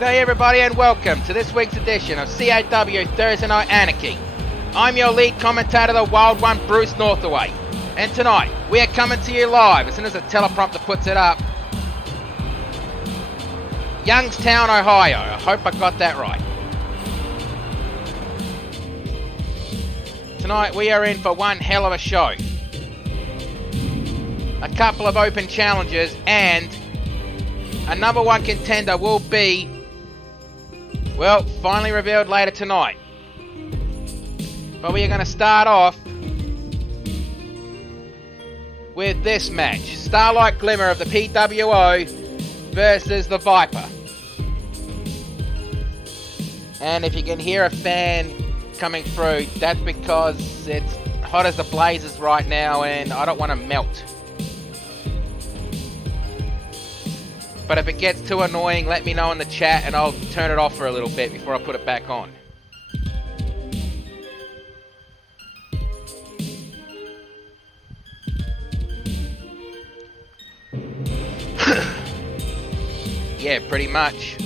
G'day everybody and welcome to this week's edition of CAW Thursday Night Anarchy. I'm your lead commentator, the Wild One, Bruce Northaway. And tonight, we are coming to you live, as soon as the teleprompter puts it up, Youngstown, Ohio. I hope I got that right. Tonight we are in for one hell of a show. A couple of open challenges and a number one contender will be, well, finally revealed later tonight. But we are going to start off with this match. Starlight Glimmer of the PWO versus the Viper. And if you can hear a fan coming through, that's because it's hot as the blazes right now and I don't want to melt. But if it gets too annoying, let me know in the chat and I'll turn it off for a little bit before I put it back on. Yeah, pretty much.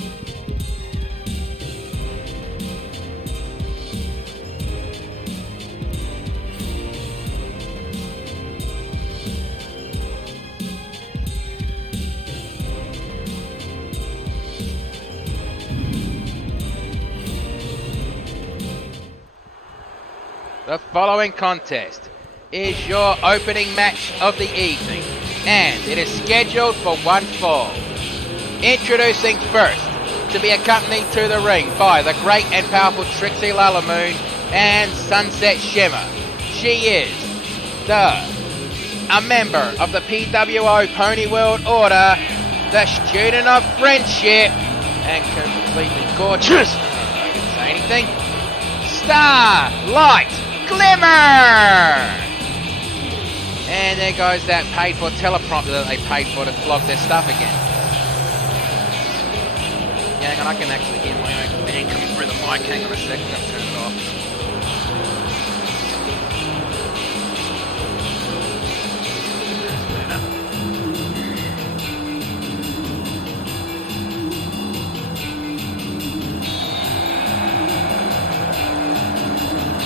The following contest is your opening match of the evening, and it is scheduled for one fall. Introducing first, to be accompanied to the ring by the great and powerful Trixie Lullamoon and Sunset Shimmer. She is a member of the PWO Pony World Order, the student of friendship, and completely gorgeous. I didn't say anything. Starlight Glimmer! And there goes that paid for teleprompter that they paid for to flog their stuff again. Yeah, hang on, I can actually hear my own thing coming through the mic. Hang on a second, I'll turn it off.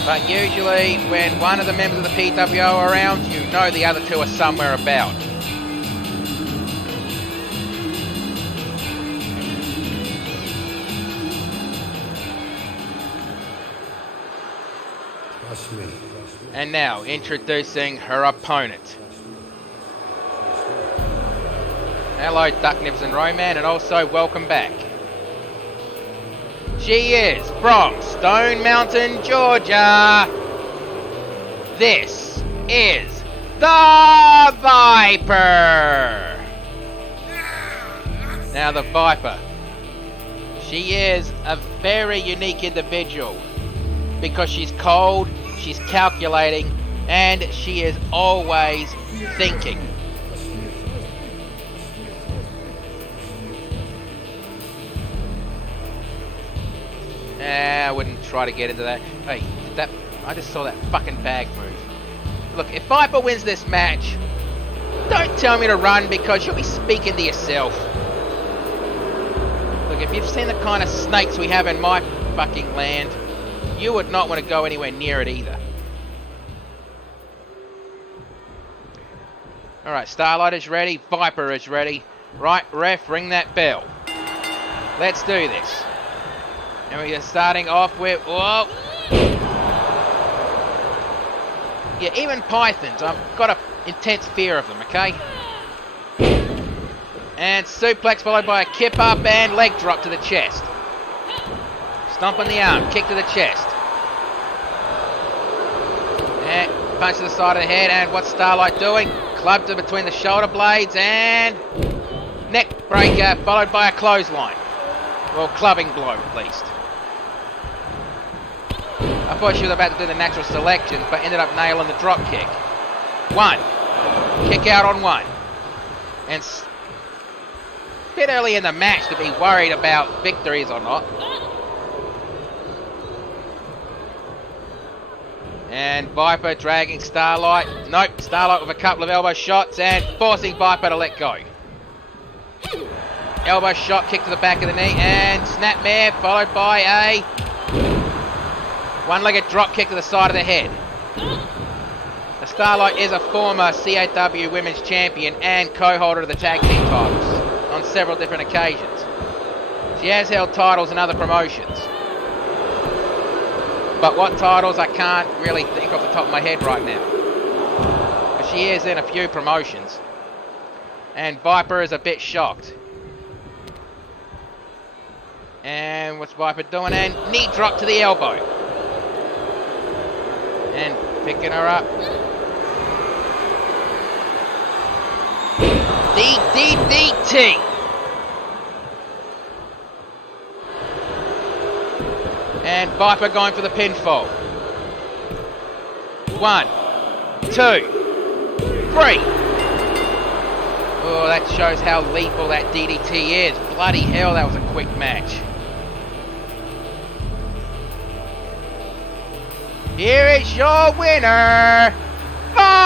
But usually, when one of the members of the PWO are around, you know the other two are somewhere about. Trust me. And now, introducing her opponent. Hello, Duck Nips and Roman, and also welcome back. She is from Stone Mountain, Georgia. This is the Viper. Now the Viper, she is a very unique individual because she's cold, she's calculating, and she is always thinking. I wouldn't try to get into that. Hey, I just saw that fucking bag move. Look, if Viper wins this match, don't tell me to run because you'll be speaking to yourself. Look, if you've seen the kind of snakes we have in my fucking land, you would not want to go anywhere near it either. Alright, Starlight is ready, Viper is ready. Right, ref, ring that bell. Let's do this. And we are starting off with, whoa. Yeah, even pythons, I've got an intense fear of them, okay? And suplex followed by a kip up and leg drop to the chest. Stomp on the arm, kick to the chest. And punch to the side of the head, and what's Starlight doing? Club to between the shoulder blades and neck breaker followed by a clothesline. Well, clubbing blow at least. I thought she was about to do the natural selections, but ended up nailing the drop kick. One. Kick out on one. And a bit early in the match to be worried about victories or not. And Viper dragging Starlight. Nope, Starlight with a couple of elbow shots and forcing Viper to let go. elbow shot, kick to the back of the knee, and snapmare, followed by a one-legged drop kick to the side of the head. The Starlight is a former CAW Women's Champion and co-holder of the tag team titles on several different occasions. She has held titles in other promotions. But what titles, I can't really think off the top of my head right now. But she is in a few promotions. And Viper is a bit shocked. And what's Viper doing? And knee drop to the elbow. And picking her up. DDDT. And Viper going for the pinfall. 1, 2, 3. Oh, that shows how lethal that DDT is. Bloody hell, that was a quick match. Here is your winner, Viper!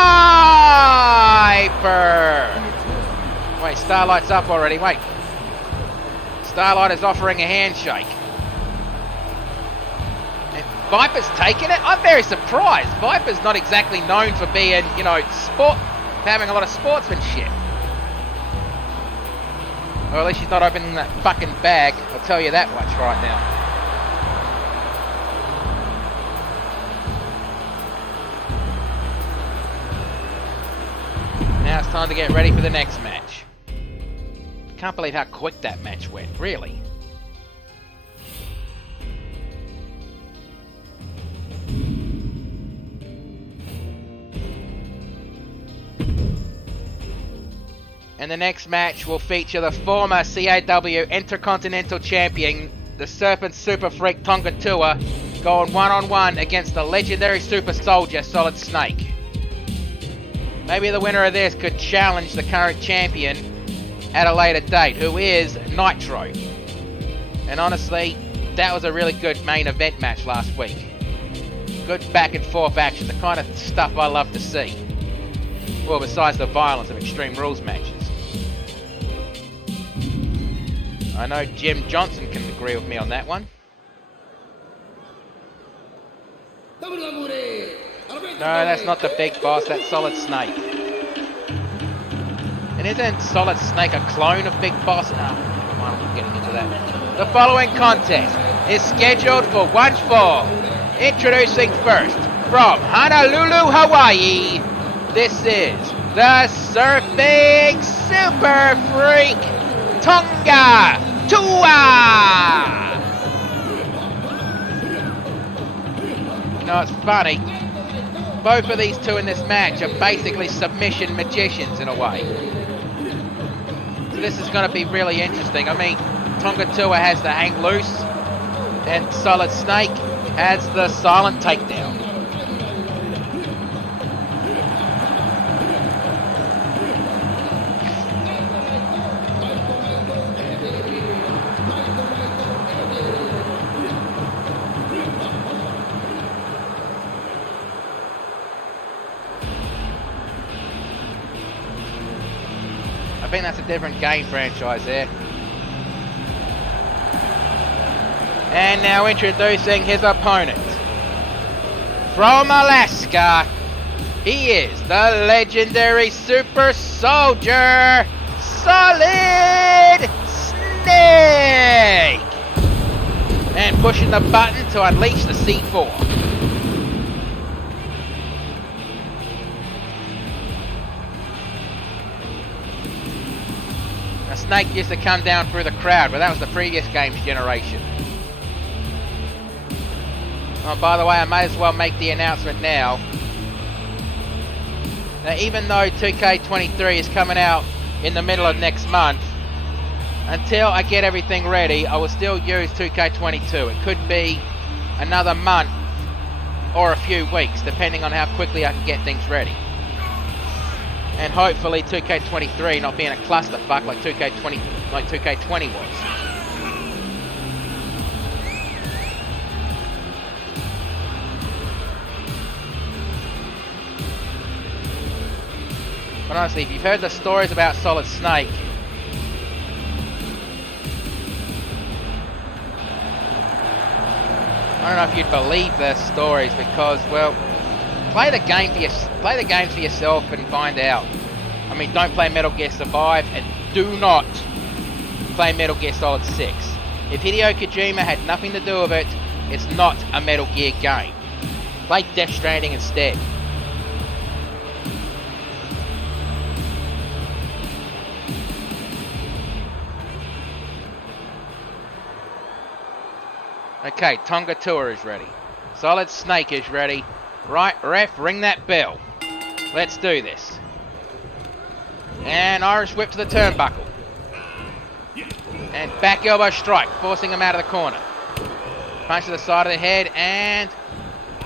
Wait, Starlight's up already, wait. Starlight is offering a handshake. And Viper's taking it? I'm very surprised. Viper's not exactly known for being, you know, having a lot of sportsmanship. Or at least she's not opening that fucking bag, I'll tell you that much right now. Now it's time to get ready for the next match. Can't believe how quick that match went, really. And the next match will feature the former CAW Intercontinental Champion, the Serpent Super Freak Tonga Tua, going one-on-one against the legendary Super Soldier Solid Snake. Maybe the winner of this could challenge the current champion at a later date, who is Nitro. And honestly, that was a really good main event match last week. Good back and forth action, the kind of stuff I love to see. Well, besides the violence of Extreme Rules matches. I know Jim Johnson can agree with me on that one. No, that's not the Big Boss, that's Solid Snake. And isn't Solid Snake a clone of Big Boss? Never mind, I'm not getting into that. The following contest is scheduled for one fall. Introducing first, from Honolulu, Hawaii, this is the Surfing Super Freak Tonga Tua! You know, it's funny. Both of these two in this match are basically submission magicians in a way. So this is going to be really interesting. I mean, Tonga Tua has the hang loose, and Solid Snake has the silent takedown. I think that's a different game franchise there. And now introducing his opponent. From Alaska, he is the legendary Super Soldier, Solid Snake! And pushing the button to unleash the C4. A Snake used to come down through the crowd, but that was the previous game's generation. Oh, by the way, I may as well make the announcement now. Now, even though 2K23 is coming out in the middle of next month, until I get everything ready, I will still use 2K22. It could be another month or a few weeks, depending on how quickly I can get things ready. And hopefully 2K23 not being a clusterfuck like 2K20 was. But honestly, if you've heard the stories about Solid Snake, I don't know if you'd believe their stories because, well, play the games for yourself and find out. I mean, don't play Metal Gear Survive and do not play Metal Gear Solid 6. If Hideo Kojima had nothing to do with it, it's not a Metal Gear game. Play Death Stranding instead. Okay, Tonga Tour is ready. Solid Snake is ready. Right, ref, ring that bell. Let's do this. And Irish whip to the turnbuckle. And back elbow strike, forcing him out of the corner. Punch to the side of the head and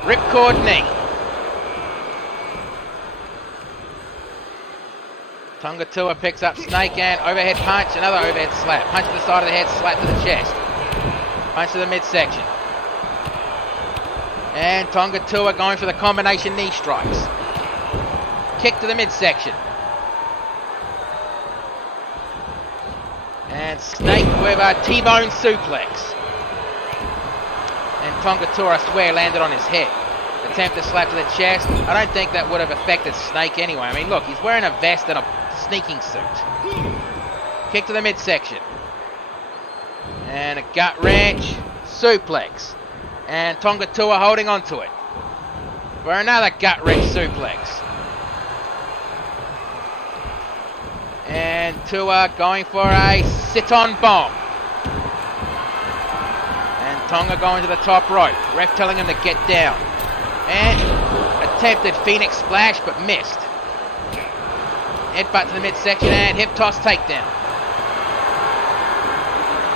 ripcord knee. Tonga Tour picks up Snake and overhead punch, another overhead slap. Punch to the side of the head, slap to the chest. Punch to the midsection. And Tonga Tour going for the combination knee strikes. Kick to the midsection. And Snake with a T-bone suplex. And Tonga Tour, I swear, landed on his head. Attempt to slap to the chest. I don't think that would have affected Snake anyway. I mean, look, he's wearing a vest and a sneaking suit. Kick to the midsection. And a gut wrench, suplex. And Tonga Tour holding on to it. For another gut wrench suplex. And Tour going for a sit-on bomb. And Tonga going to the top rope. Ref telling him to get down. And attempted Phoenix Splash, but missed. Headbutt to the midsection and hip toss takedown.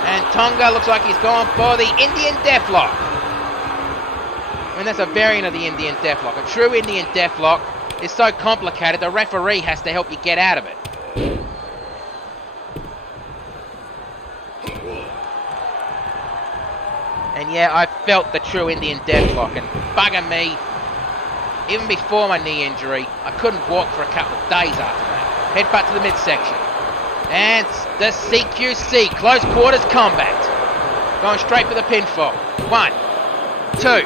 And Tonga looks like he's going for the Indian Deathlock. I mean, that's a variant of the Indian Deathlock. A true Indian Deathlock is so complicated, the referee has to help you get out of it. And yeah, I felt the true Indian Deathlock, and bugger me, even before my knee injury, I couldn't walk for a couple of days after that. Headbutt to the midsection. And the CQC, close quarters combat. Going straight for the pinfall. 1, 2.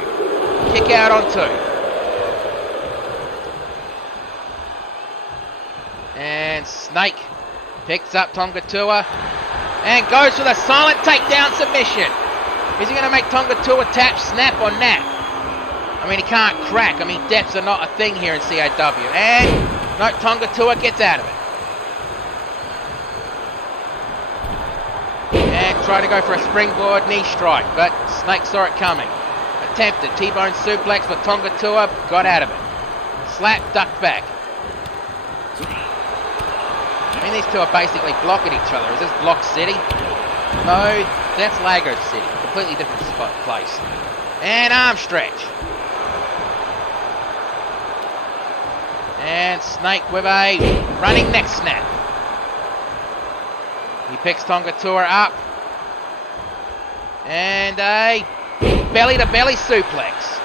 Kick out on 2. And Snake picks up Tonga Tour and goes for the silent takedown submission. Is he going to make Tonga Tour tap, snap, or nap? I mean, he can't crack. I mean, deaths are not a thing here in CAW. And no, Tonga Tour gets out of it. And tried to go for a springboard knee strike, but Snake saw it coming. Attempted T-bone suplex, but Tonga Tour got out of it. Slap, duck back. I mean, these two are basically blocking each other. Is this Block City? No, that's Lago City. Completely different place. And arm stretch. And Snake with a running neck snap. He picks Tonga Tour up. And a belly-to-belly suplex.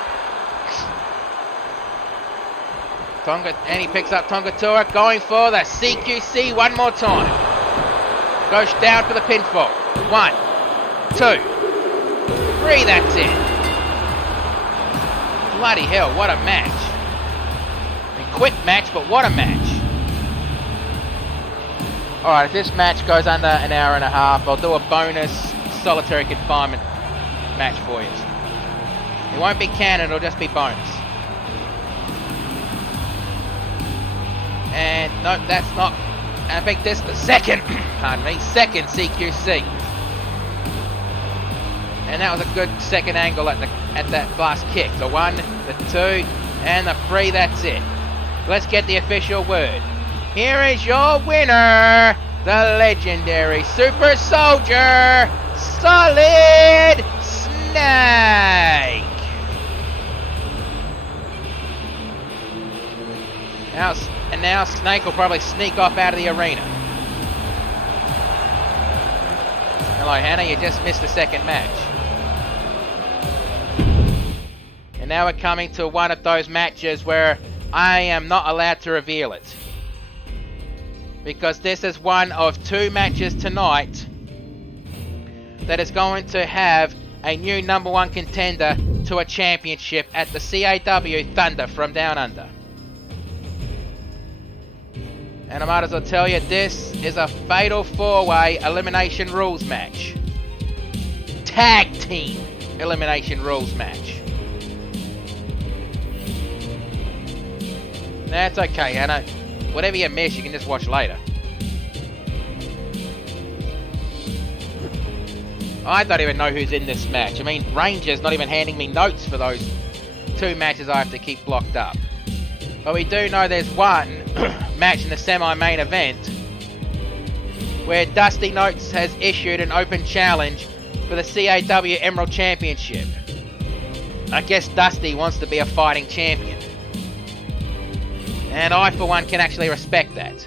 And he picks up Tonga Tour, going for the CQC one more time. Goes down for the pinfall. 1, 2, 3, that's it. Bloody hell, what a match. A quick match, but what a match. Alright, if this match goes under an hour and a half, I'll do a bonus solitary confinement match for you. It won't be canon, it'll just be bonus. And nope, that's not. I think this is the second, pardon me, second CQC. And that was a good second angle at that last kick. The 1, the 2, and the 3, that's it. Let's get the official word. Here is your winner, the legendary Super Soldier, Solid Snake. Now Snake will probably sneak off out of the arena. Hello, Hannah, you just missed the second match. And now we're coming to one of those matches where I am not allowed to reveal it. Because this is one of 2 matches tonight that is going to have a new #1 contender to a championship at the CAW Thunder from Down Under. And I might as well tell you, this is a fatal 4-way elimination rules match. Tag team elimination rules match. That's okay, Anna. Whatever you miss, you can just watch later. I don't even know who's in this match. I mean, Ranger's not even handing me notes for those 2 matches I have to keep blocked up. But we do know there's one match in the semi-main event where Dusty Notes has issued an open challenge for the CAW Emerald Championship. I guess Dusty wants to be a fighting champion. And I, for one, can actually respect that.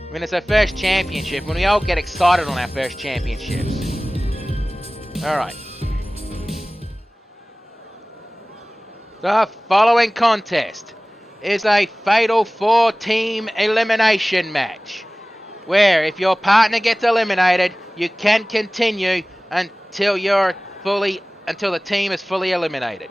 I mean, it's our first championship, when we all get excited on our first championships. Alright. The following contest is a fatal 4-team elimination match, where if your partner gets eliminated, you can continue until the team is fully eliminated.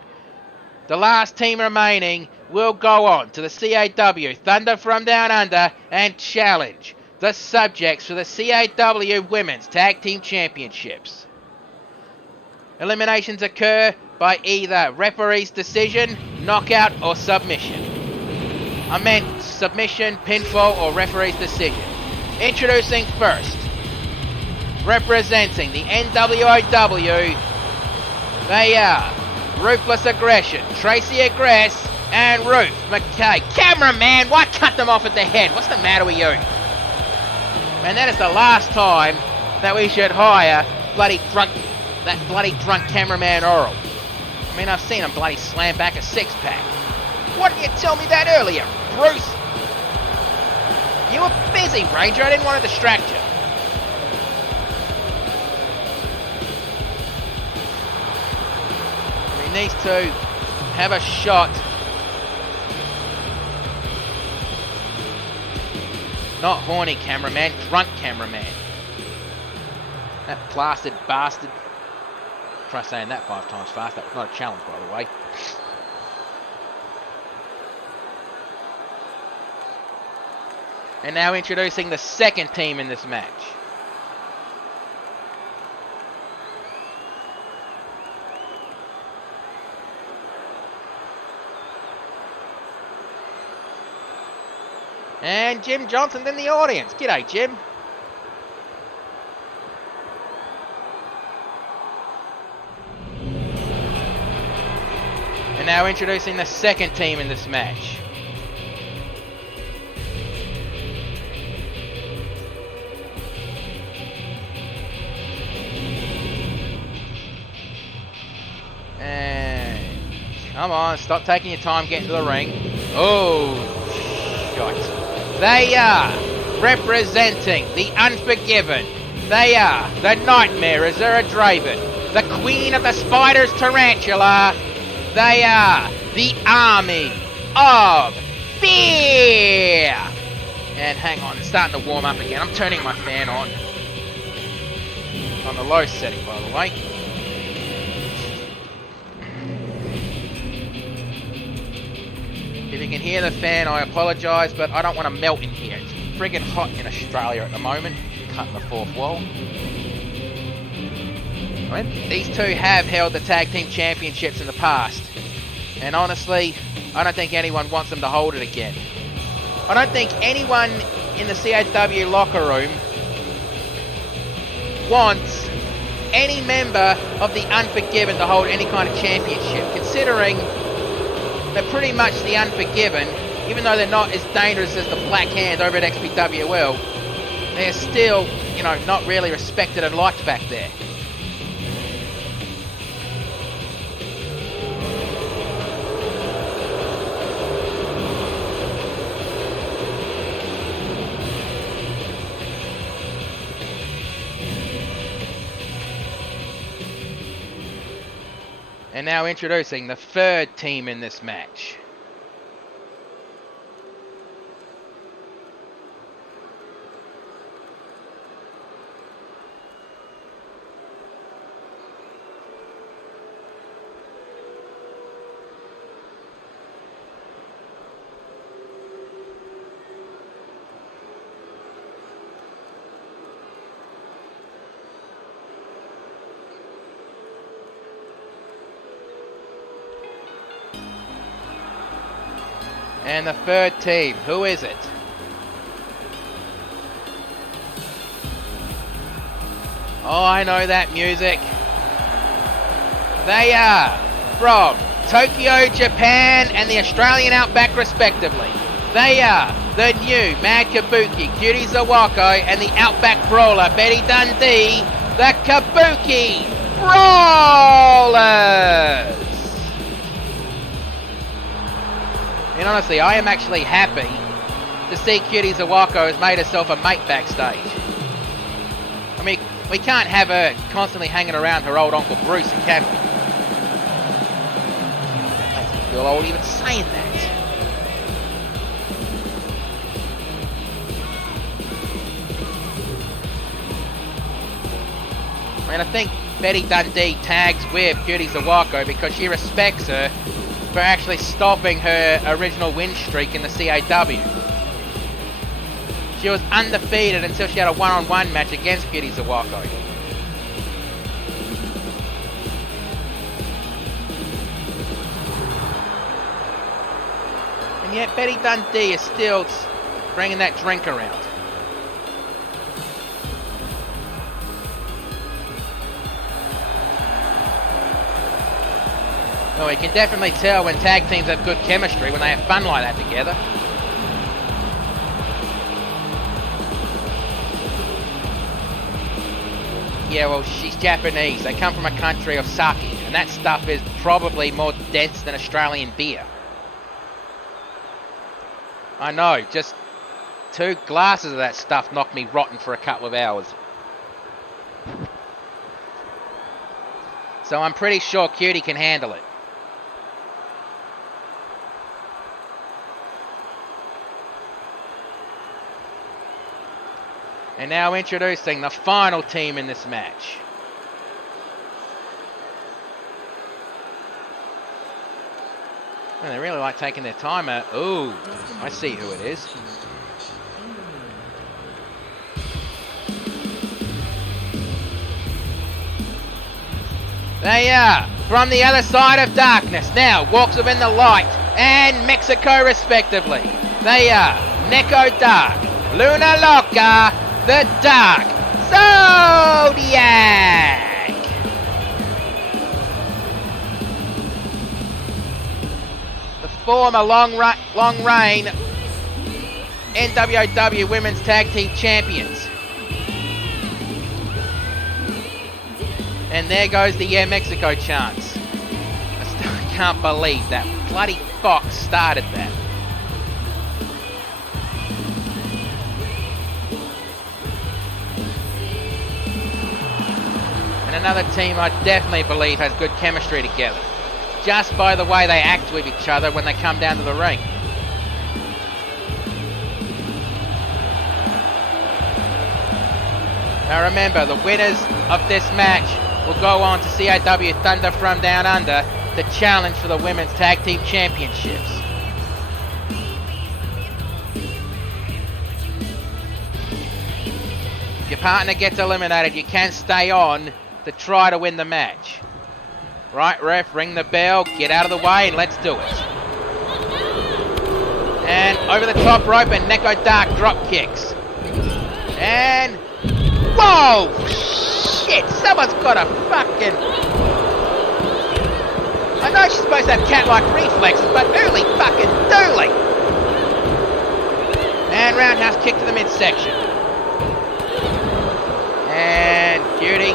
The last team remaining will go on to the CAW Thunder from Down Under and challenge the subjects for the CAW Women's Tag Team Championships. Eliminations occur by either referee's decision, knockout, or submission. I meant submission, pinfall, or referee's decision. Introducing first, representing the NWOW, they are Ruthless Aggression, Tracy Aggress, and Ruth McKay. Cameraman, why cut them off at the head? What's the matter with you? Man, that is the last time that we should hire that bloody drunk cameraman Oral. I mean, I've seen him bloody slam back a 6-pack. Why didn't you tell me that earlier, Bruce? You were busy, Ranger. I didn't want to distract you. I mean, these two have a shot. Not horny cameraman, drunk cameraman. That blasted bastard. Try saying that 5 times fast. That was not a challenge, by the way. And now introducing the second team in this match. And Jim Johnson's in the audience. G'day, Jim. And now introducing the second team in this match. And come on, stop taking your time getting to the ring. Oh, shite. They are representing the Unforgiven. They are the Nightmare Azura Draven, the Queen of the Spiders Tarantula. They are the Army of Fear. And hang on, it's starting to warm up again. I'm turning my fan on the low setting, by the way. If you can hear the fan, I apologise, but I don't want to melt in here. It's friggin' hot in Australia at the moment, cutting the fourth wall. I mean, these two have held the tag team championships in the past, and honestly, I don't think anyone wants them to hold it again. I don't think anyone in the CAW locker room wants any member of the Unforgiven to hold any kind of championship, considering they're pretty much the Unforgiven. Even though they're not as dangerous as the Black Hand over at XPWL, they're still, you know, not really respected and liked back there. And now introducing the third team in this match. And the third team, who is it? Oh, I know that music. They are from Tokyo, Japan, and the Australian Outback, respectively. They are the new Mad Kabuki, Cutie Zawako, and the Outback Brawler, Betty Dundee, the Kabuki Brawlers! And honestly, I am actually happy to see Cutie Zawako has made herself a mate backstage. I mean, we can't have her constantly hanging around her old Uncle Bruce, can we? That makes me feel old even saying that. I mean, I think Betty Dundee tags with Cutie Zawako because she respects her for actually stopping her original win streak in the CAW. She was undefeated until she had a one-on-one match against Cutie Zawako. And yet Betty Dundee is still bringing that drink around. Well, we can definitely tell when tag teams have good chemistry, when they have fun like that together. Yeah, well, she's Japanese. They come from a country of sake, and that stuff is probably more dense than Australian beer. I know, just 2 glasses of that stuff knocked me rotten for a couple of hours. So I'm pretty sure Cutie can handle it. And now introducing the final team in this match. And they really like taking their time out. Ooh, I see who it is. They are from the other side of darkness. Now walks within the light and Mexico respectively. They are Neko Dark, Luna Loca, the Dark Zodiac. The former long reign NWOW Women's Tag Team Champions. And there goes the Yeah Mexico chants. I still can't believe that bloody Fox started that. And another team I definitely believe has good chemistry together, just by the way they act with each other when they come down to the ring. Now remember, the winners of this match will go on to CAW Thunder from Down Under to challenge for the Women's Tag Team Championships. If your partner gets eliminated, you can stay on to try to win the match. Right, ref, ring the bell, get out of the way, and let's do it. And over the top rope, and Neko Dark drop kicks. And whoa! Shit, someone's got a fucking... I know she's supposed to have cat-like reflexes, but holy fucking dooly! And roundhouse kick to the midsection. And Cutie,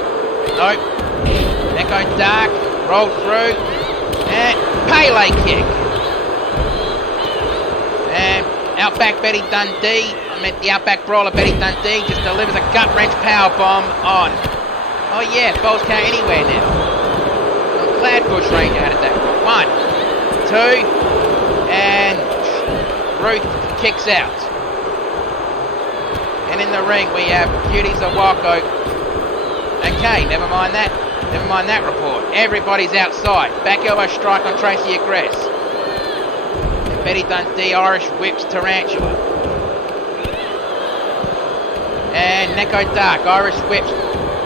nope. Neko Dark, roll through, and Pele kick. And Outback Betty Dundee, the Outback Brawler Betty Dundee just delivers a gut-wrench powerbomb on. Oh yeah, balls count anywhere now. I'm glad Bush Ranger had it that one. 2, and Ruth kicks out. And in the ring we have Cutie Zawako. Okay, never mind that report. Everybody's outside. Back elbow strike on Tracy Agress. And Betty Dundee Irish whips Tarantula. And Neko Dark Irish whips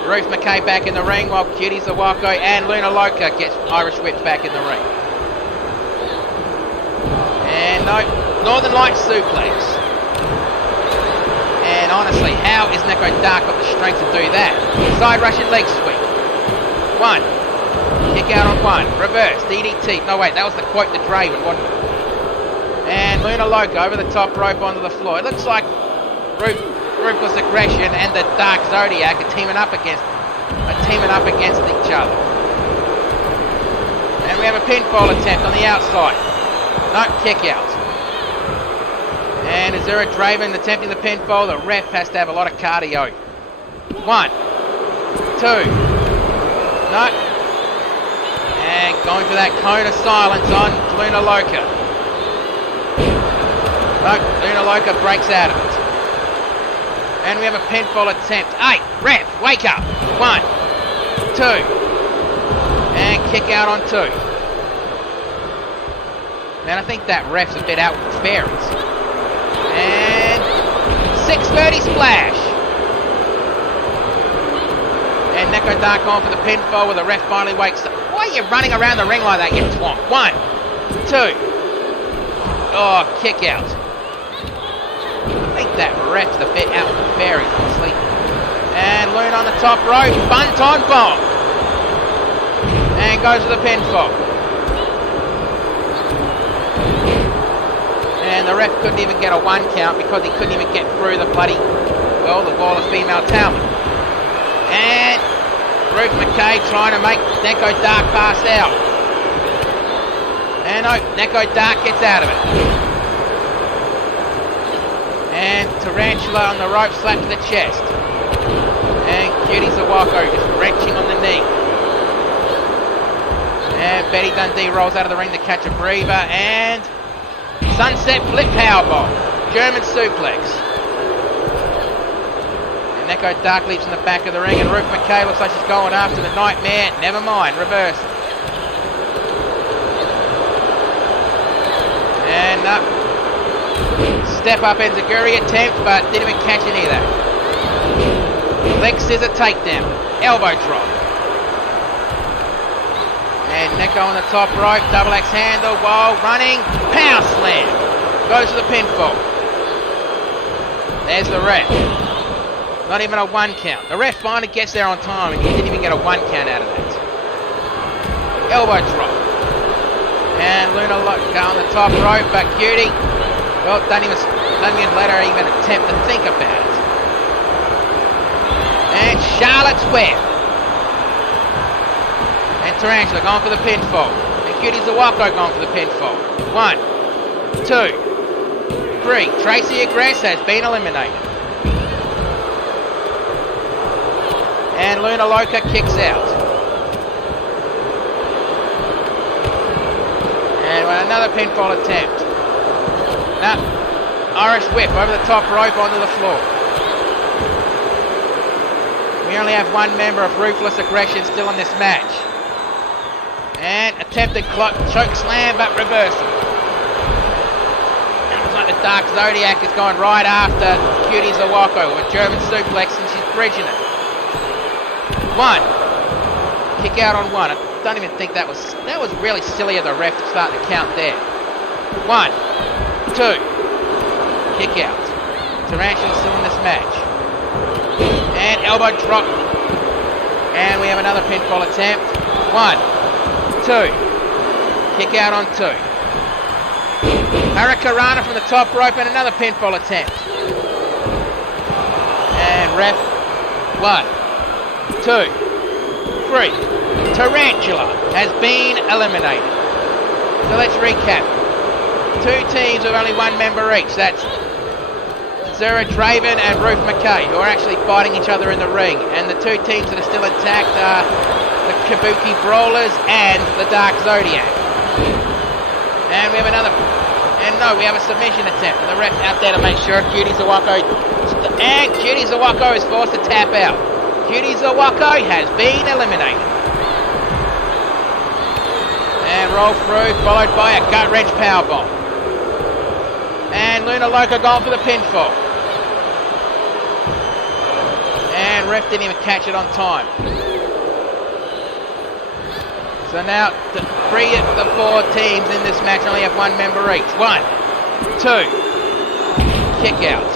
Ruth McKay back in the ring, while Cutie Zawako and Luna Loca gets Irish whipped back in the ring. And no, Northern Lights suplex. And honestly, how is Neko Dark got the strength to do that? Side Russian leg sweep. 1. Kick out on 1. Reverse. DDT. No, wait, that was the quote to Draven, wasn't it? And Luna Loca over the top rope onto the floor. It looks like Ruthless Aggression and the Dark Zodiac are teaming up against each other. And we have a pinfall attempt on the outside. No, kick out. And Azura Draven attempting the pinfall. The ref has to have a lot of cardio. 1, 2. No. And going for that cone of silence on Luna Loca. No, Luna Loca breaks out of it. And we have a pinfall attempt. 8. Ref, wake up. 1, 2. And kick out on 2. Man, I think that ref's a bit out with fairies. And 630 splash. And Neko Dark on for the pinfall where the ref finally wakes up. Why are you running around the ring like that, you twonk? 1, 2. Oh, kick out. I think that ref's a bit out with the fairies, honestly. And Loon on the top rope. Bunton bomb. And goes to the pinfall. And the ref couldn't even get a 1 count because he couldn't even get through the bloody, well, the wall of female talent. And Ruth McKay trying to make Neko Dark pass out. And no, Neko Dark gets out of it. And Tarantula on the rope, slap to the chest. And Cutie Zawako just wrenching on the knee. And Betty Dundee rolls out of the ring to catch a breather. And Sunset Flip Powerbomb. German suplex. And Neko Dark leaps in the back of the ring. And Ruth McKay looks like she's going after the Nightmare. Never mind, reverse. And up. Step up Enziguri attempt, but didn't even catch any of that. Leg scissor takedown. Elbow drop. And Neko on the top rope. Double axe handle while running. Power slam. Goes to the pinfall. There's the ref. Not even a 1 count. The ref finally gets there on time and he didn't even get a 1 count out of that. Elbow drop. And Luna go on the top rope, but Cutie, well, don't even let her even attempt to think about it. And Charlotte's Web. And Tarantula going for the pinfall. And Cutie Zawako going for the pinfall. 1, 2, 3. Tracy Agress has been eliminated. And Luna Loca kicks out. And another pinfall attempt. Now, Irish whip over the top rope onto the floor. We only have 1 member of Ruthless Aggression still in this match. And attempted choke slam, but reversal. And it looks like the Dark Zodiac is going right after Cutie Zawako with a German suplex and she's bridging it. 1. Kick out on 1. I don't even think that was really silly of the ref to start the count there. 1, 2. Kick out. Tarantula still in this match. And elbow drop. And we have another pinfall attempt. 1, 2. Kick out on 2. Hurricanrana from the top rope and another pinfall attempt. And ref. 1, 2, 3. Tarantula has been eliminated. So let's recap. 2 teams with only 1 member each. That's Zura Draven and Ruth McKay, who are actually fighting each other in the ring. And the 2 teams that are still intact are the Kabuki Brawlers and the Dark Zodiac. And we have another... And no, we have a submission attempt. And the ref out there to make sure Cutie Zawako... And Cutie Zawako is forced to tap out. Cutie Zawako has been eliminated. And roll through, followed by a gut-wrench powerbomb. And Luna Loca going for the pinfall. And ref didn't even catch it on time. So now, three of the four teams in this match only have one member each. 1, 2, kick out.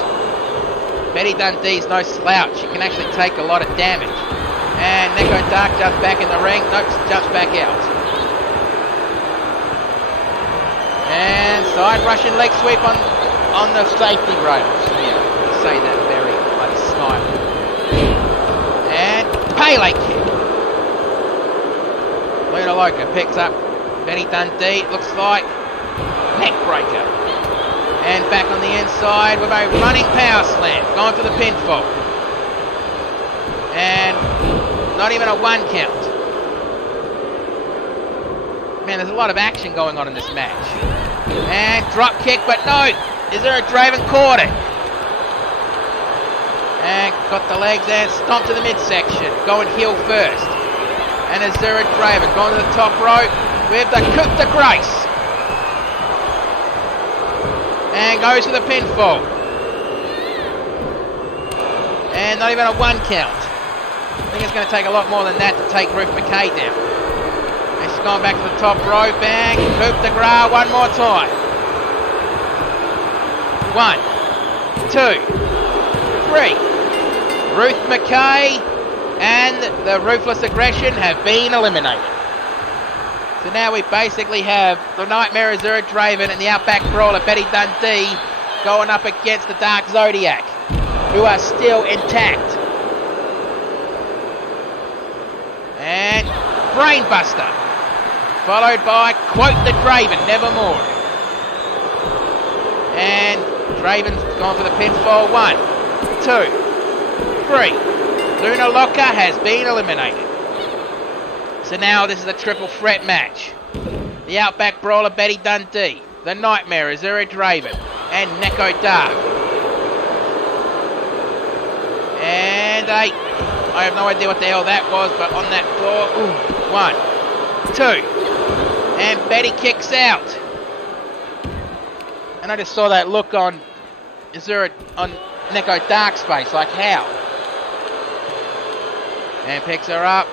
Betty Dundee's no slouch. She can actually take a lot of damage. And Neko Dark jumps back in the ring. Nope, jumps back out. And side Russian leg sweep on the safety rails. Yeah, say that very like snide. And Pele kick. Luna Loca picks up Betty Dundee. Looks like neck breaker. And back on the inside with a running power slam. Going for the pinfall. And not even a 1 count. Man, there's a lot of action going on in this match. And drop kick, but no. Is there a Draven caught it? And got the legs and stomp to the midsection. Going heel first. And is there a Draven going to the top rope with the coup de grace. And goes for the pinfall. And not even a 1 count. I think it's going to take a lot more than that to take Ruth McKay down. And she's going back to the top rope and coup de grace one more time. 1, 2, 3. Ruth McKay and the Ruthless Aggression have been eliminated. So now we basically have the Nightmare Azura Draven and the Outback Brawler Betty Dundee going up against the Dark Zodiac, who are still intact. And Brainbuster, followed by Quote the Draven, Nevermore. And Draven's gone for the pinfall. 1, 2, 3. Luna Loca has been eliminated. So now this is a triple threat match. The Outback Brawler Betty Dundee, the Nightmare Azura Draven, and Neko Dark. And I have no idea what the hell that was, but on that floor, 1, 2, and Betty kicks out. And I just saw that look on Neko Dark's face, like how? And picks her up.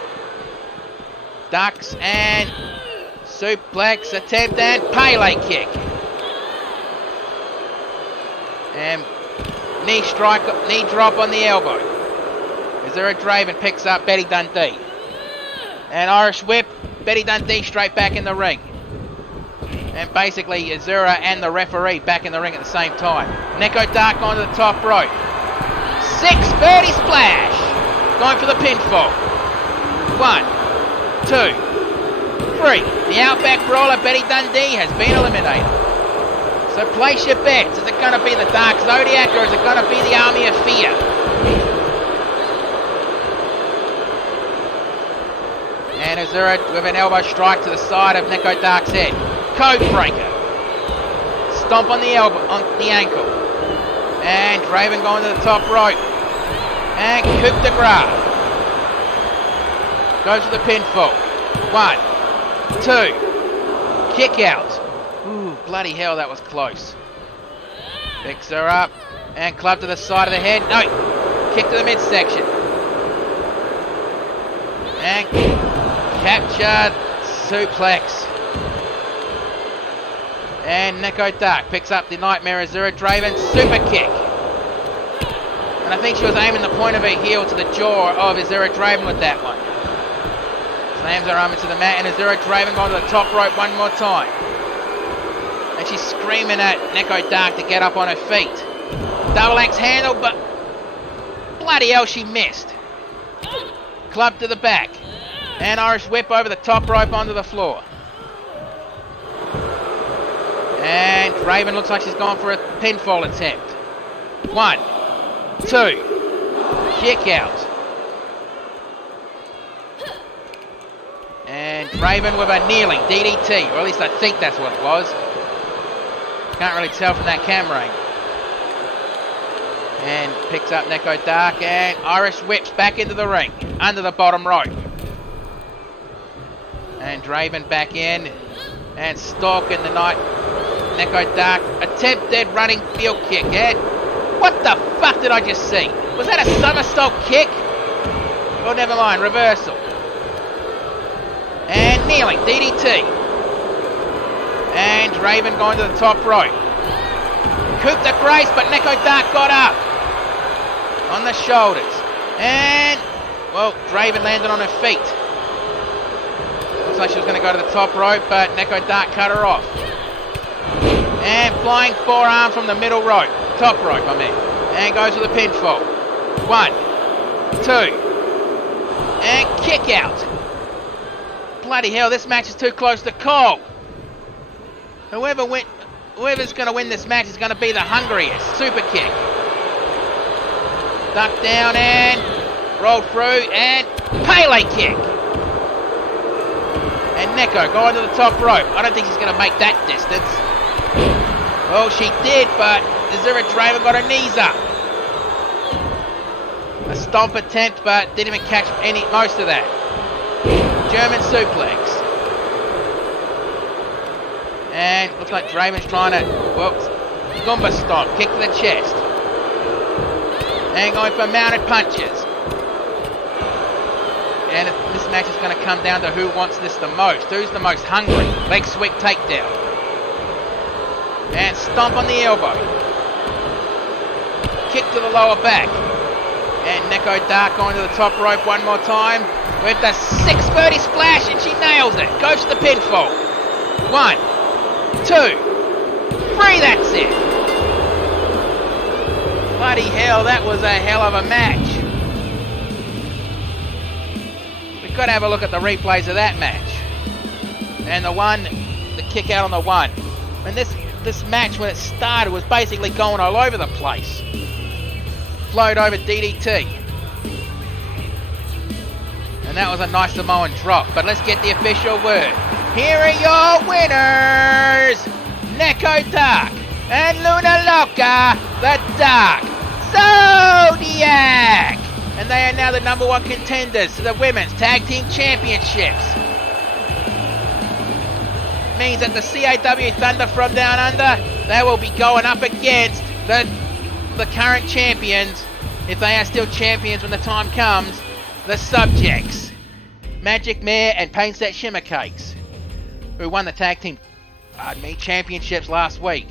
Ducks and suplex attempt and Pele kick. And knee drop on the elbow. Azura Draven picks up Betty Dundee. And Irish whip, Betty Dundee straight back in the ring. And basically Azura and the referee back in the ring at the same time. Neko Dark onto the top rope. 630 splash. Going for the pinfall. 1, 2, 3. The Outback Brawler Betty Dundee has been eliminated. So place your bets. Is it going to be the Dark Zodiac or is it going to be the Army of Fear? And Azura with an elbow strike to the side of Neko Dark's head. Code breaker. Stomp on the elbow, on the ankle. And Draven going to the top rope. And coup de grace. Goes for the pinfall. 1, 2. Kick out. Ooh, bloody hell, that was close. Picks her up. And club to the side of the head. No. Kick to the midsection. And captured suplex. And Neko Dark picks up the Nightmare Azura Draven super kick. And I think she was aiming the point of her heel to the jaw of Azura Draven with that one. Slams her arm into the mat and Azura Draven going to the top rope one more time. And she's screaming at Neko Dark to get up on her feet. Double axe handle, but bloody hell she missed. Club to the back. And Irish whip over the top rope onto the floor. And Draven looks like she's gone for a pinfall attempt. 1, 2. Kick out. And Draven with a kneeling DDT, or at least I think that's what it was. Can't really tell from that camera angle. And picks up Neko Dark and Irish whips back into the ring, under the bottom rope. And Draven back in and stalking the night. Neko Dark attempted running field kick. And what the fuck did I just see? Was that a somersault kick? Oh, never mind. Reversal. And kneeling, DDT. And Raven going to the top rope. Coup de grace, but Neko Dark got up. On the shoulders. And, well, Raven landed on her feet. Looks like she was going to go to the top rope, but Neko Dark cut her off. And flying forearm from the middle rope. Top rope, I mean. And goes to the pinfall. 1, 2. And kick out. Bloody hell, this match is too close to call. Whoever's going to win this match is going to be the hungriest. Super kick. Duck down and rolled through and Pele kick. And Neko going to the top rope. I don't think he's going to make that distance. Well, she did, but Azura Draven got her knees up. A stomp attempt, but didn't even catch most of that. German suplex. And looks like Draven's trying to, Goomba stomp, kick to the chest. And going for mounted punches. And this match is going to come down to who wants this the most. Who's the most hungry? Leg sweep takedown. And stomp on the elbow. Kick to the lower back. And Neko Dark going to the top rope one more time. With the 630 splash, and she nails it. Goes to the pinfall. 1, 2, 3, that's it. Bloody hell, that was a hell of a match. We've got to have a look at the replays of that match. And the kick out on the 1. And this match, when it started, was basically going all over the place. Flowed over DDT. And that was a nice Samoan drop. But let's get the official word. Here are your winners! Neko Dark and Luna Loca, the Dark Zodiac! And they are now the #1 contenders to the Women's Tag Team Championships. Means that the CAW Thunder from Down Under, they will be going up against the current champions, if they are still champions when the time comes, the Subjects, Magic Mare and Pain Set Shimmer Cakes, who won the tag team championships last week.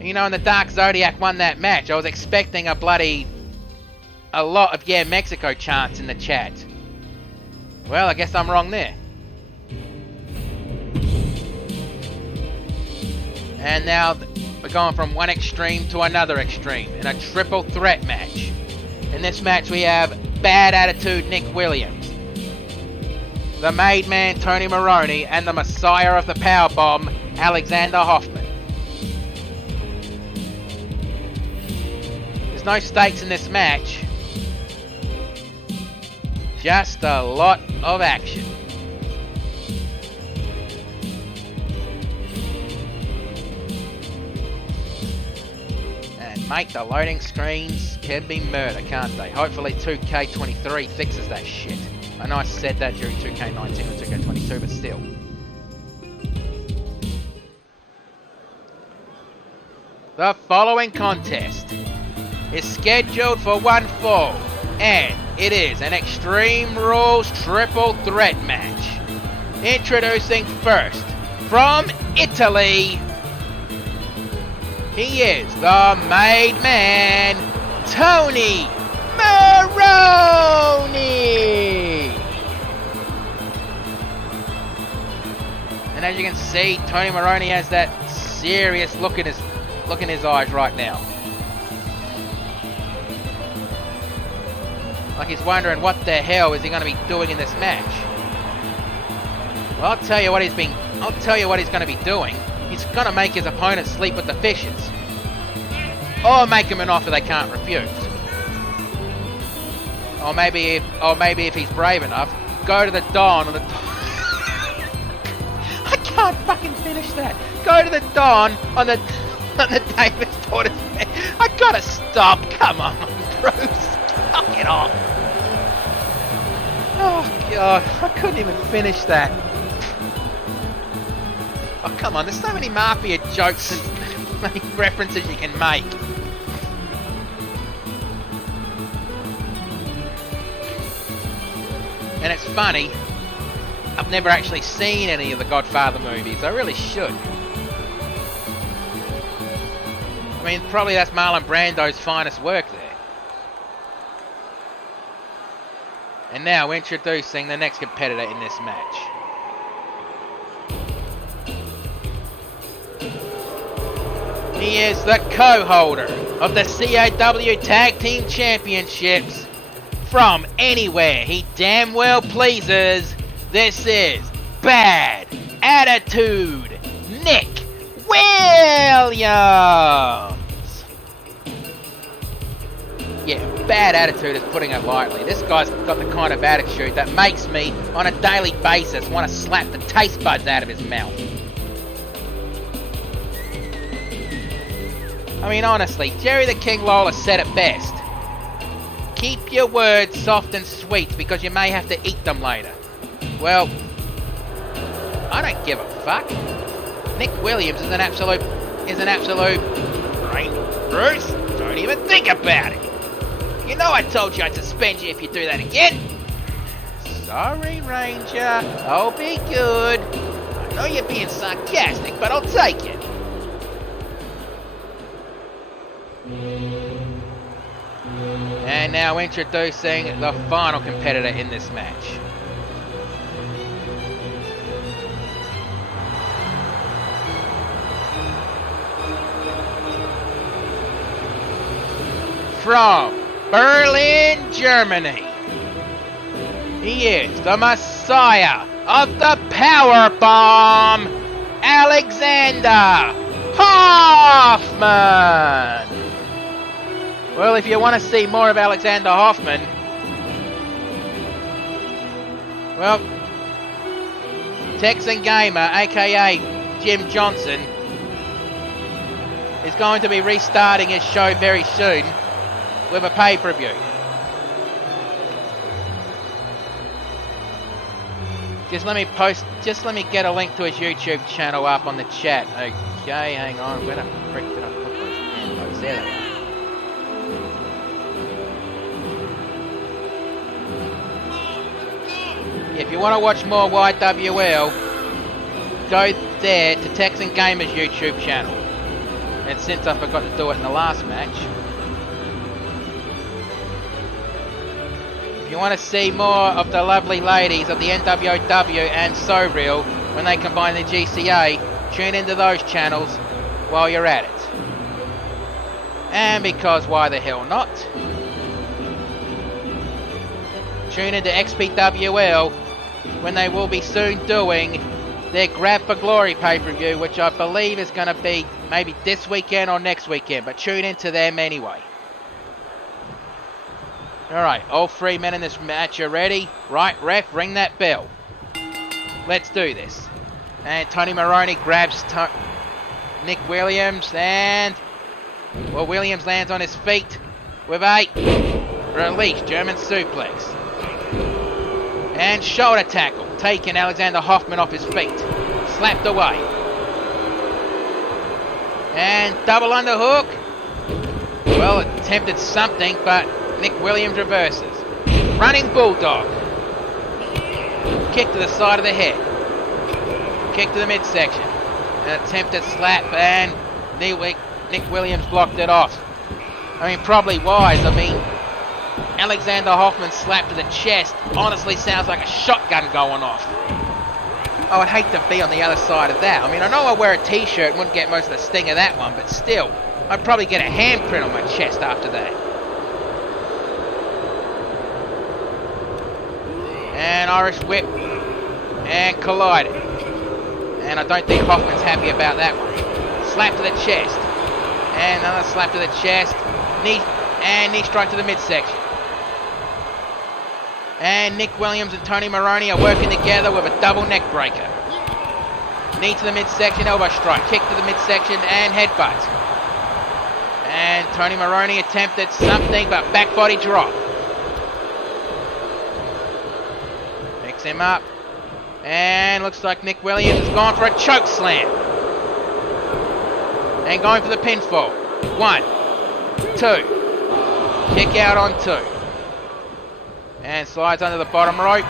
You know, and the Dark Zodiac won that match. I was expecting a lot of Yeah Mexico chants in the chat. Well, I guess I'm wrong there. And now we're going from one extreme to another extreme in a triple threat match. In this match we have Bad Attitude Nick Williams, the Made Man Tony Maroney, and the Messiah of the Powerbomb Alexander Hoffman. There's no stakes in this match, just a lot of action. And mate, the loading screens can be murder, can't they? Hopefully 2K23 fixes that shit. I know I said that during 2K19 or 2K22, but still. The following contest is scheduled for one fall, and it is an Extreme Rules triple threat match. Introducing first, from Italy, he is the Made Man, Tony Maroney. And as you can see, Tony Maroney has that serious look in his eyes right now. Like he's wondering what the hell is he going to be doing in this match. Well, I'll tell you what he's going to be doing. He's going to make his opponent sleep with the fishes, or make him an offer they can't refuse. Or maybe if he's brave enough, go to the Don on the. I can't fucking finish that. Go to the Don on the David Porter's match. I gotta stop. Come on, Bruce. Knock it off. Oh god, I couldn't even finish that. Oh come on, there's so many Mafia jokes and references you can make. And it's funny, I've never actually seen any of the Godfather movies. I really should. I mean, probably that's Marlon Brando's finest work there. And now introducing the next competitor in this match. He is the co-holder of the CAW Tag Team Championships from anywhere he damn well pleases. This is Bad Attitude Nick Williams. Yeah, bad attitude is putting it lightly. This guy's got the kind of attitude that makes me, on a daily basis, want to slap the taste buds out of his mouth. I mean, honestly, Jerry the King Lawler said it best. Keep your words soft and sweet because you may have to eat them later. Well, I don't give a fuck. Nick Williams is an absolute brain Bruce. Don't even think about it. You know I told you I'd suspend you if you do that again. Sorry, Ranger. I'll be good. I know you're being sarcastic, but I'll take it. And now introducing the final competitor in this match. From Berlin, Germany, he is the Messiah of the Power Bomb, Alexander Hoffman. Well, if you want to see more of Alexander Hoffman, well, Texan Gamer, aka Jim Johnson, is going to be restarting his show very soon with a pay-per-view. Just let me get a link to his YouTube channel up on the chat. Okay, hang on. Where the frick did I put those damn notes? There they are. If you want to watch more YWL, go there to Texan Gamer's YouTube channel. And since I forgot to do it in the last match, if you want to see more of the lovely ladies of the NWOW and So Real when they combine the GCA, tune into those channels while you're at it. And because why the hell not? Tune into XPWL when they will be soon doing their Grab for Glory pay-per-view, which I believe is going to be maybe this weekend or next weekend, but tune into them anyway. Alright, all three men in this match are ready. Right, ref, ring that bell. Let's do this. And Tony Maroney grabs Nick Williams, and well, Williams lands on his feet with a release German suplex. And shoulder tackle, taking Alexander Hoffman off his feet. Slapped away. And double underhook. Well, attempted something, but Nick Williams reverses. Running Bulldog. Kick to the side of the head. Kick to the midsection. An attempted slap, and Nick Williams blocked it off. I mean, probably wise. I mean, Alexander Hoffman's slap to the chest honestly sounds like a shotgun going off. I would hate to be on the other side of that. I mean, I know I wear a t-shirt and wouldn't get most of the sting of that one, but still, I'd probably get a handprint on my chest after that. And Irish whip. And collided. And I don't think Hoffman's happy about that one. Slap to the chest. And another slap to the chest. Knee strike to the midsection. And Nick Williams and Tony Maroney are working together with a double neck breaker. Knee to the midsection, elbow strike, kick to the midsection, and headbutt. And Tony Maroney attempted something, but back body drop. Picks him up. And looks like Nick Williams has gone for a choke slam. And going for the pinfall. 1, 2. Kick out on 2. And slides under the bottom rope.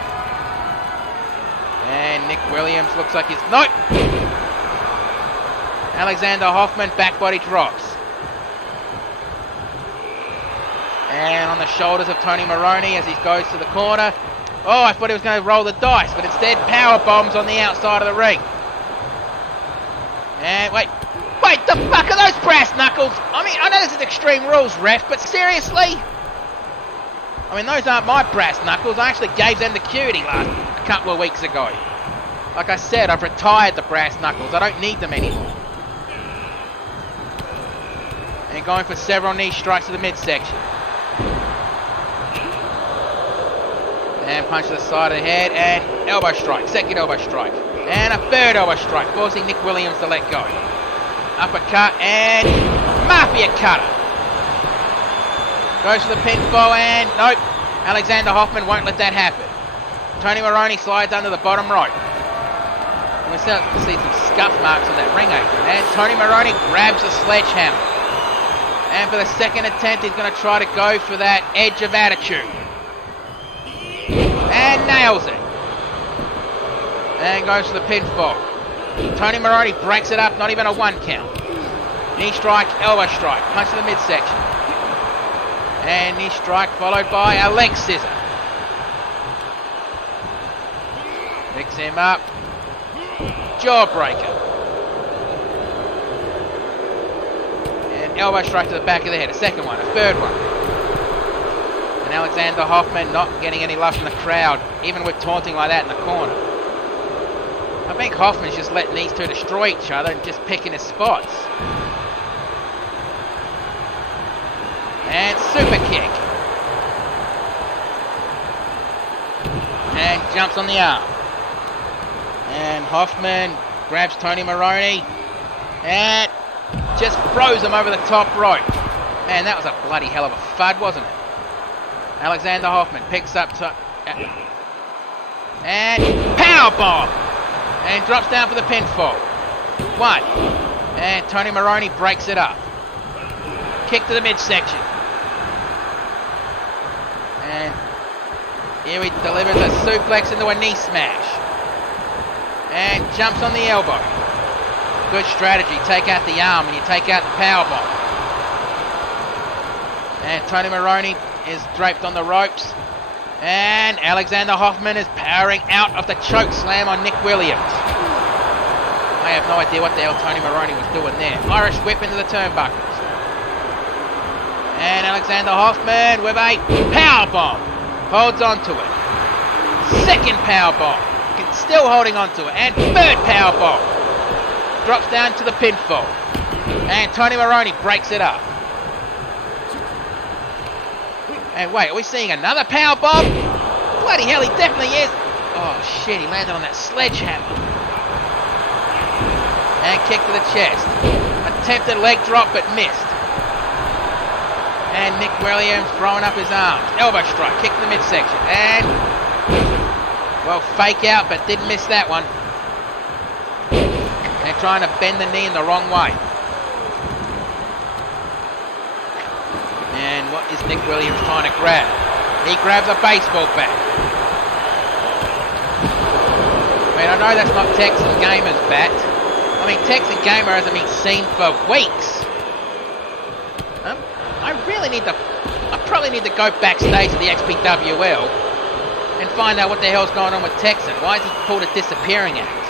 Nick Williams looks like he's... Nope! Alexander Hoffman, back body drops. And on the shoulders of Tony Maroney as he goes to the corner. Oh, I thought he was going to roll the dice, but instead power bombs on the outside of the ring. And wait, the fuck are those brass knuckles? I mean, I know this is Extreme Rules, ref, but seriously? I mean, those aren't my brass knuckles. I actually gave them to Cutie a couple of weeks ago. Like I said, I've retired the brass knuckles. I don't need them anymore. And going for several knee strikes to the midsection. And punch to the side of the head, and elbow strike, second elbow strike. And a third elbow strike, forcing Nick Williams to let go. Uppercut, and Mafia Cutter. Goes for the pinfall, and nope. Alexander Hoffman won't let that happen. Tony Maroney slides under the bottom rope. We start to see some scuff marks on that ring apron. And Tony Maroney grabs a sledgehammer. And for the second attempt, he's going to try to go for that edge of attitude. And nails it. And goes for the pinfall. Tony Maroney breaks it up, not even a 1 count. Knee strike, elbow strike, punch to the midsection. And knee strike followed by a leg scissor. Picks him up. Jawbreaker. And elbow strike to the back of the head. A second one, a third one. And Alexander Hoffman not getting any love from the crowd, even with taunting like that in the corner. I think Hoffman's just letting these two destroy each other and just picking his spots. And super kick. And jumps on the arm. And Hoffman grabs Tony Maroney and just throws him over the top rope. Man, that was a bloody hell of a thud, wasn't it? Alexander Hoffman picks up and powerbomb. And drops down for the pinfall. 1. And Tony Maroney breaks it up. Kick to the midsection. And here he delivers a suplex into a knee smash. And jumps on the elbow. Good strategy. Take out the arm and you take out the powerbomb. And Tony Maroney is draped on the ropes. And Alexander Hoffman is powering out of the choke slam on Nick Williams. I have no idea what the hell Tony Maroney was doing there. Irish whip into the turnbuckles. And Alexander Hoffman with a powerbomb. Holds on to it. Second powerbomb. Still holding on to it. And third powerbomb. Drops down to the pinfall. And Tony Maroney breaks it up. And wait, are we seeing another powerbomb? Bloody hell, he definitely is. Oh shit, he landed on that sledgehammer. And kick to the chest. Attempted leg drop, but missed. And Nick Williams throwing up his arms. Elbow strike, kick to the midsection. And, well, fake out, but didn't miss that one. And trying to bend the knee in the wrong way. And what is Nick Williams trying to grab? He grabs a baseball bat. I mean, I know that's not Texan Gamer's bat. I mean, Texan Gamer hasn't been seen for weeks. I probably need to go backstage to the XPWL and find out what the hell's going on with Texan. Why has he pulled a disappearing act?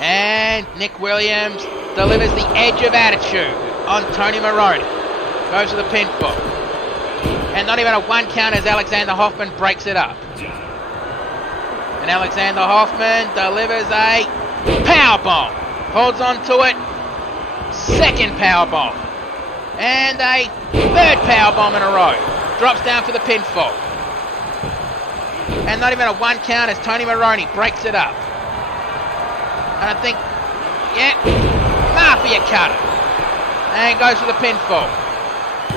And Nick Williams delivers the edge of attitude on Tony Maroney. Goes to the pinfall. And not even a 1 count as Alexander Hoffman breaks it up. And Alexander Hoffman delivers a powerbomb. Holds on to it. Second powerbomb. And a third powerbomb in a row. Drops down for the pinfall. And not even a 1 count as Tony Maroney breaks it up. And I think, yeah, Mafia Cutter. And goes for the pinfall.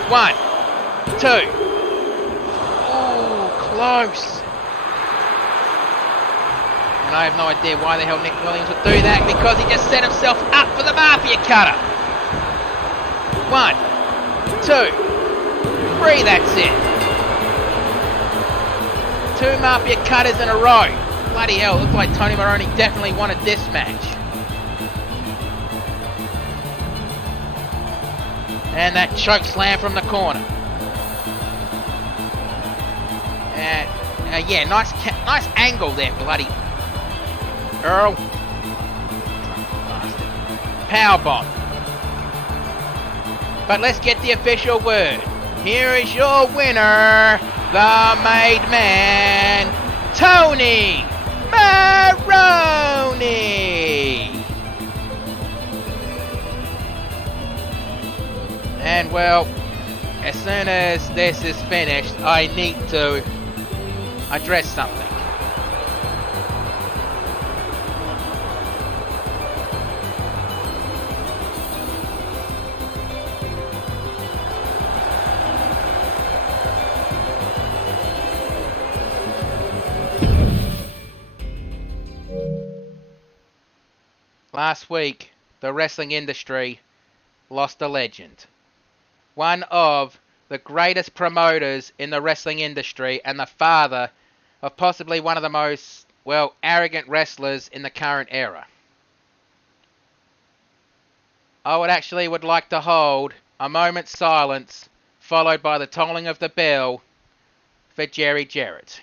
1, 2. Ooh, close. And I have no idea why the hell Nick Williams would do that, because he just set himself up for the Mafia Cutter. 1, 2, 3, that's it. 2 Mafia Cutters in a row. bloody hell, looks like Tony Maroney definitely wanted this match. And that choke slam from the corner. And yeah, nice angle there, bloody Earl. Powerbomb. But let's get the official word. Here is your winner, the made man, Tony Maroney. And well, as soon as this is finished, I need to address something. Last week, the wrestling industry lost a legend. One of the greatest promoters in the wrestling industry and the father of possibly one of the most, well, arrogant wrestlers in the current era. I would like to hold a moment's silence, followed by the tolling of the bell for Jerry Jarrett.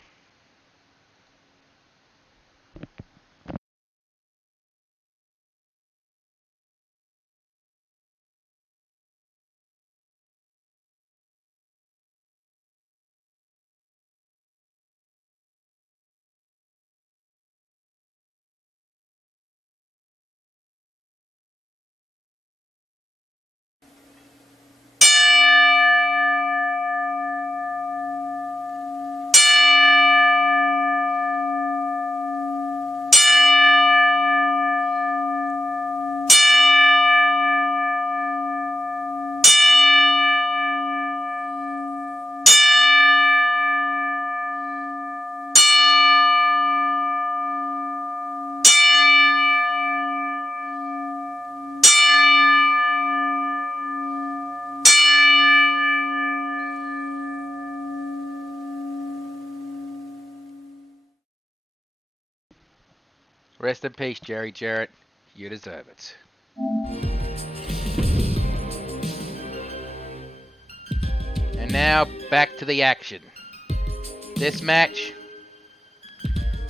Rest in peace, Jerry Jarrett. You deserve it. And now, back to the action. This match,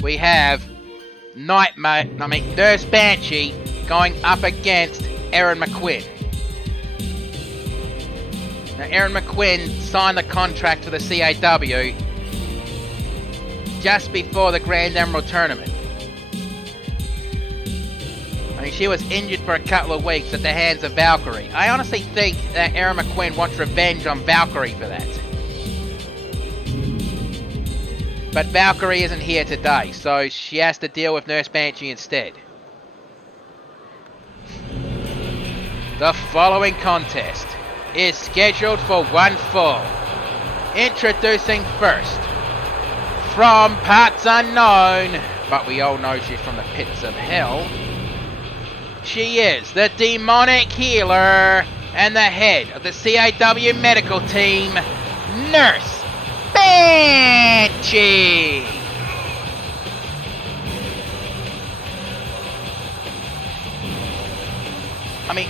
we have Nurse Banshee going up against Erin McQuinn. Now, Erin McQuinn signed the contract for the CAW just before the Grand Emerald Tournament. She was injured for a couple of weeks at the hands of Valkyrie. I honestly think that Erin McQuinn wants revenge on Valkyrie for that. But Valkyrie isn't here today, so she has to deal with Nurse Banshee instead. The following contest is scheduled for one fall. Introducing first, from parts unknown, but we all know she's from the pits of hell, she is the demonic healer and the head of the CAW medical team, Nurse Banshee.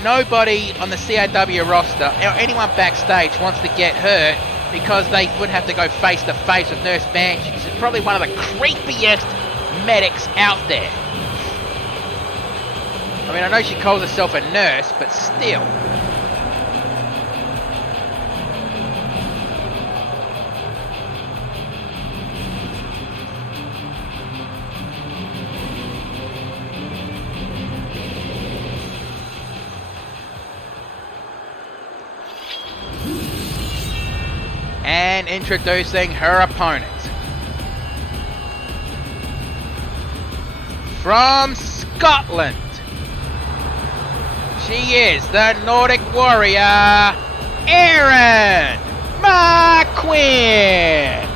Nobody on the CAW roster or anyone backstage wants to get hurt because they would have to go face to face with Nurse Banshee. She's probably one of the creepiest medics out there. I know she calls herself a nurse, but still. And introducing her opponent. From Scotland, she is the Nordic warrior, Erin McQuinn.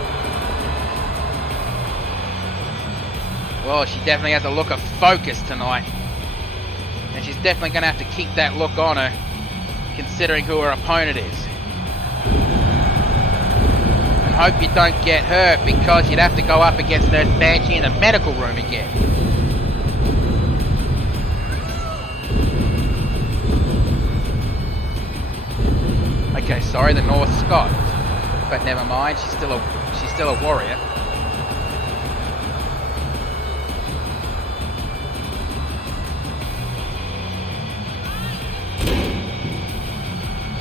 Well, she definitely has a look of focus tonight. And she's definitely going to have to keep that look on her, considering who her opponent is. And hope you don't get hurt, because you'd have to go up against Nurse Banshee in the medical room again. Okay, sorry, the North Scot. But never mind, she's still a warrior.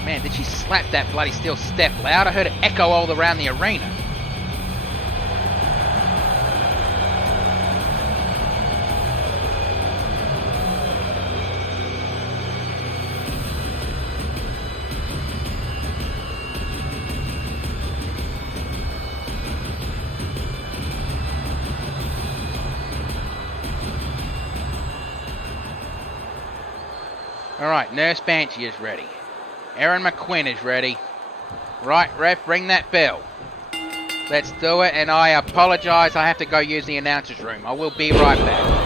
Man, did she slap that bloody steel step loud? I heard it echo all around the arena. Alright, Nurse Banshee is ready. Erin McQuinn is ready. Right, ref, ring that bell. Let's do it, and I apologise, I have to go use the announcer's room. I will be right back.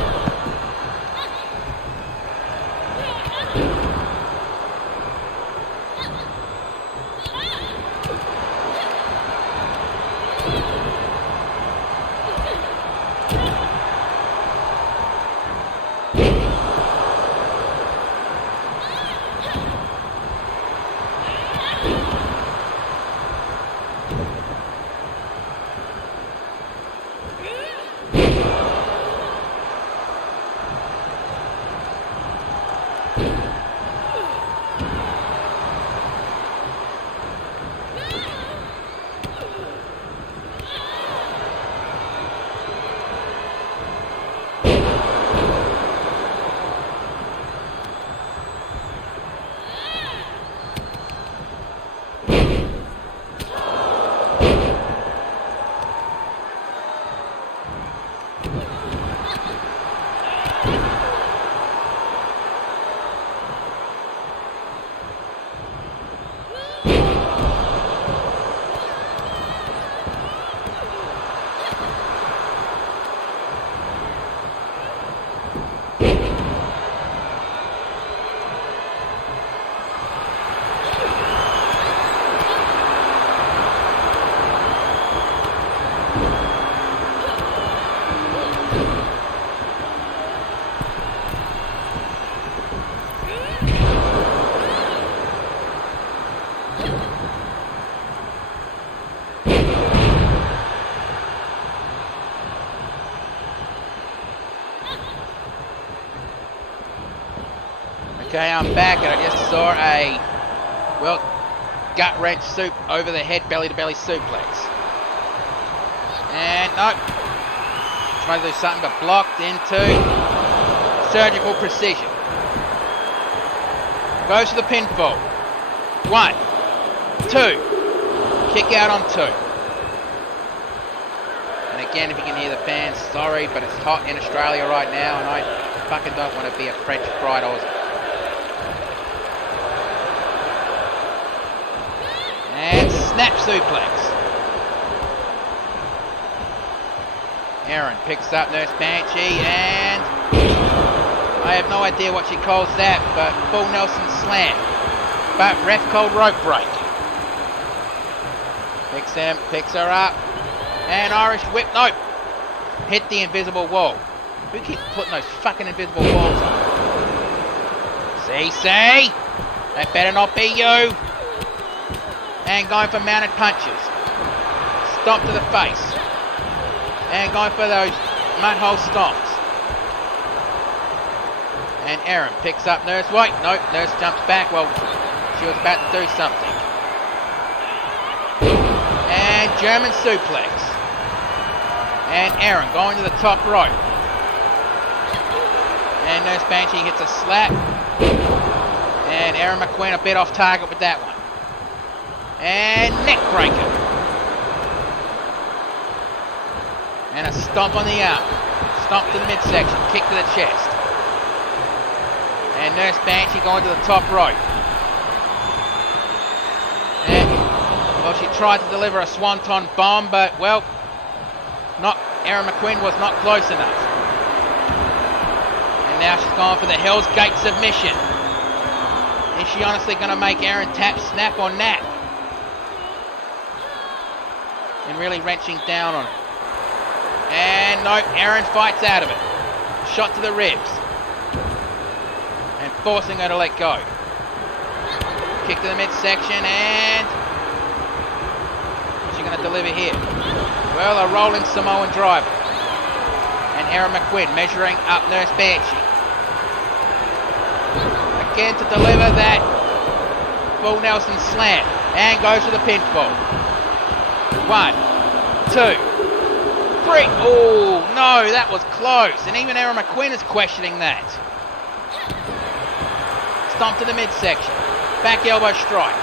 Okay, I'm back, and I just saw a, well, gut-wrench soup over the head, belly-to-belly suplex. And, nope. Trying to do something, but blocked into surgical precision. Goes to the pinfall. 1, 2. Kick out on 2. And again, if you can hear the fans, sorry, but it's hot in Australia right now, and I fucking don't want to be a French fried Aussie. And snap suplex. Erin picks up Nurse Banshee, and I have no idea what she calls that, but full Nelson slam. But ref called rope break. Picks her up, and Irish whip. Nope. Hit the invisible wall. Who keeps putting those fucking invisible walls on? See? That better not be you. And going for mounted punches. Stomp to the face. And going for those mud hole stomps. And Erin picks up Nurse. Wait, nope, Nurse jumps back. Well, she was about to do something. And German suplex. And Erin going to the top rope. And Nurse Banshee hits a slap. And Erin McQuinn a bit off target with that one. And neck breaker. And a stomp on the arm. Stomp to the midsection. Kick to the chest. And Nurse Banshee going to the top rope. And, well, she tried to deliver a swanton bomb, but, well, Erin McQuinn was not close enough. And now she's gone for the Hell's Gate submission. Is she honestly going to make Erin tap, snap, or nap? and really wrenching down on it. And no, Aaron fights out of it. Shot to the ribs. And forcing her to let go. Kick to the midsection, and what's she going to deliver here? Well, a rolling Samoan driver. And Erin McQuinn measuring up Nurse Banshee. Again to deliver that full Nelson slam. And goes for the pinfall. 1, 2, 3. Oh, no, that was close. And even Erin McQuinn is questioning that. Stomp to the midsection. Back elbow strike.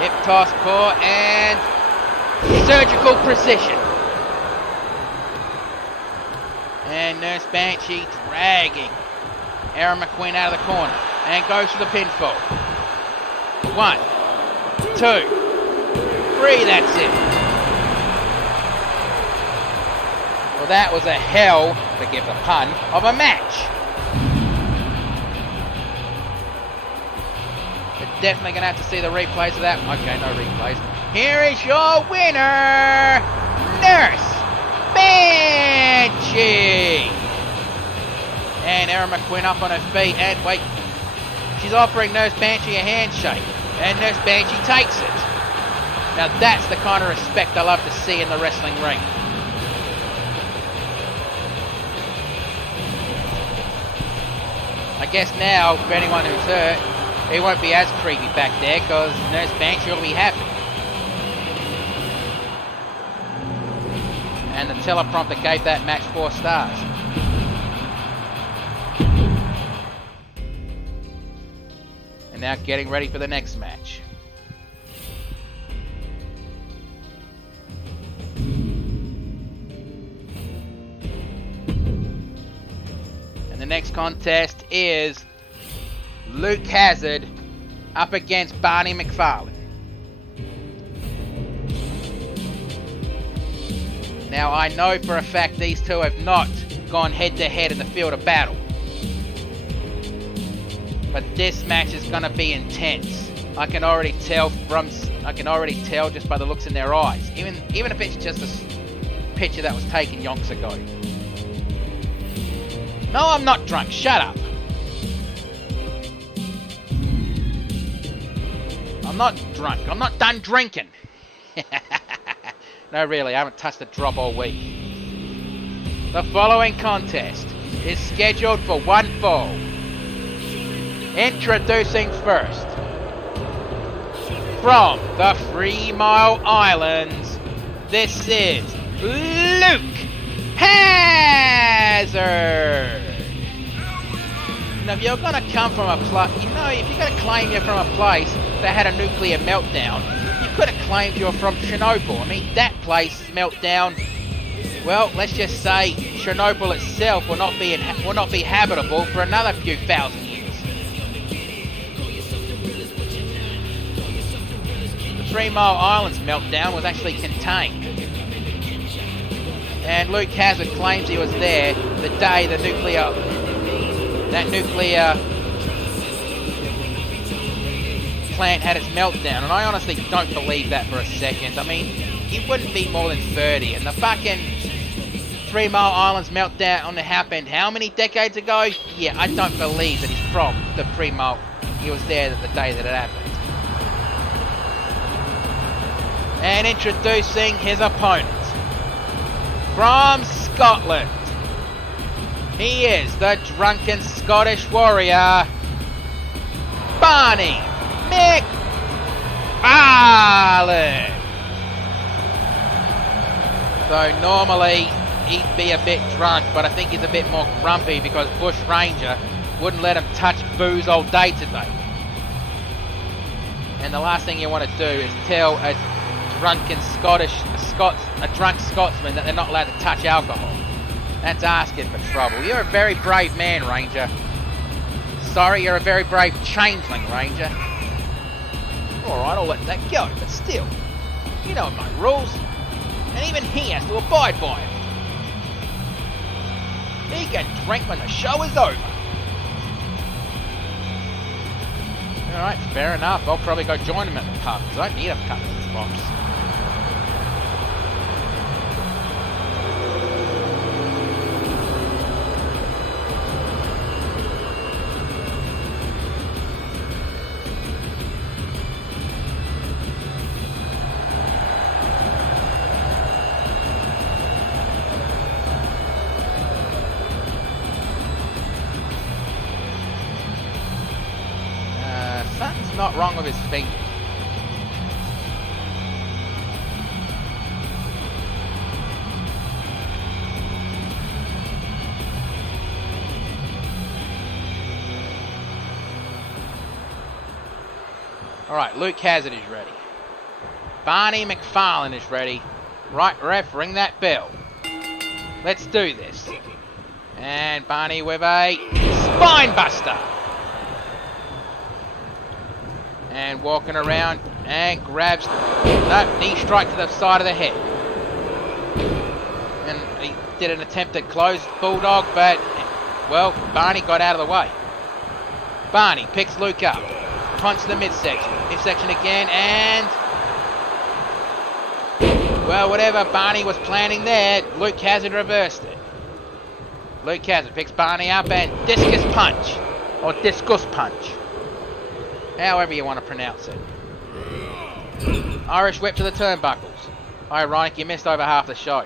Hip toss core and surgical precision. And Nurse Banshee dragging Erin McQuinn out of the corner. And goes for the pinfall. 1, 2, 3, that's it. Well, that was a hell, forgive the pun, of a match. We're definitely going to have to see the replays of that. Okay, no replays. Here is your winner, Nurse Banshee. And Erin McQuinn up on her feet, and wait, she's offering Nurse Banshee a handshake, and Nurse Banshee takes it. Now that's the kind of respect I love to see in the wrestling ring. I guess now, for anyone who's hurt, it won't be as creepy back there, because Nurse Banshee will be happy. And the teleprompter gave that match 4 stars. And now getting ready for the next match. And the next contest is Luke Hazard up against Barney McFarlane. Now I know for a fact these two have not gone head to head in the field of battle. But this match is going to be intense. I can already tell just by the looks in their eyes. Even if it's just a picture that was taken yonks ago. No, I'm not drunk. Shut up. I'm not drunk. I'm not done drinking. No, really, I haven't touched a drop all week. The following contest is scheduled for one fall. Introducing first, from the 3 Mile Islands, this is Luke Hazard. Now, if you're gonna come from a place, if you're gonna claim you're from a place that had a nuclear meltdown, you could have claimed you're from Chernobyl. I mean, that place meltdown. Well, let's just say Chernobyl itself will not be habitable for another few thousand years. The 3 Mile Islands meltdown was actually contained. And Luke Hazard claims he was there the day that nuclear plant had its meltdown. And I honestly don't believe that for a second. I mean, he wouldn't be more than 30. And the fucking 3 Mile Islands meltdown happened how many decades ago? Yeah, I don't believe that he's from the 3 Mile. He was there the day that it happened. And introducing his opponent. From Scotland. He is the drunken Scottish warrior, Barney McFarlane. Though normally he'd be a bit drunk, but I think he's a bit more grumpy because Bush Ranger wouldn't let him touch booze all day today. And the last thing you want to do is tell a drunk Scotsman that they're not allowed to touch alcohol. That's asking for trouble. You're a very brave man, Ranger. Sorry, you're a very brave changeling, Ranger. Alright, I'll let that go, but still, you know my rules. And even he has to abide by it. He can drink when the show is over. Alright, fair enough. I'll probably go join him at the pub, because I need a couple of Pops. Something's not wrong with his fingers. Alright, Luke Hazard is ready. Barney McFarlane is ready. Right, ref, ring that bell. Let's do this. And Barney with a spine buster. And walking around and grabs, no, knee strike to the side of the head. And he did an attempt at close Bulldog, but, well, Barney got out of the way. Barney picks Luke up, punch the midsection, midsection again, and, well, whatever Barney was planning there, Luke Hazard reversed it. Luke Hazard picks Barney up and discus punch, or discus punch. However you want to pronounce it. Irish whip to the turnbuckles. Ironic, you missed over half the show.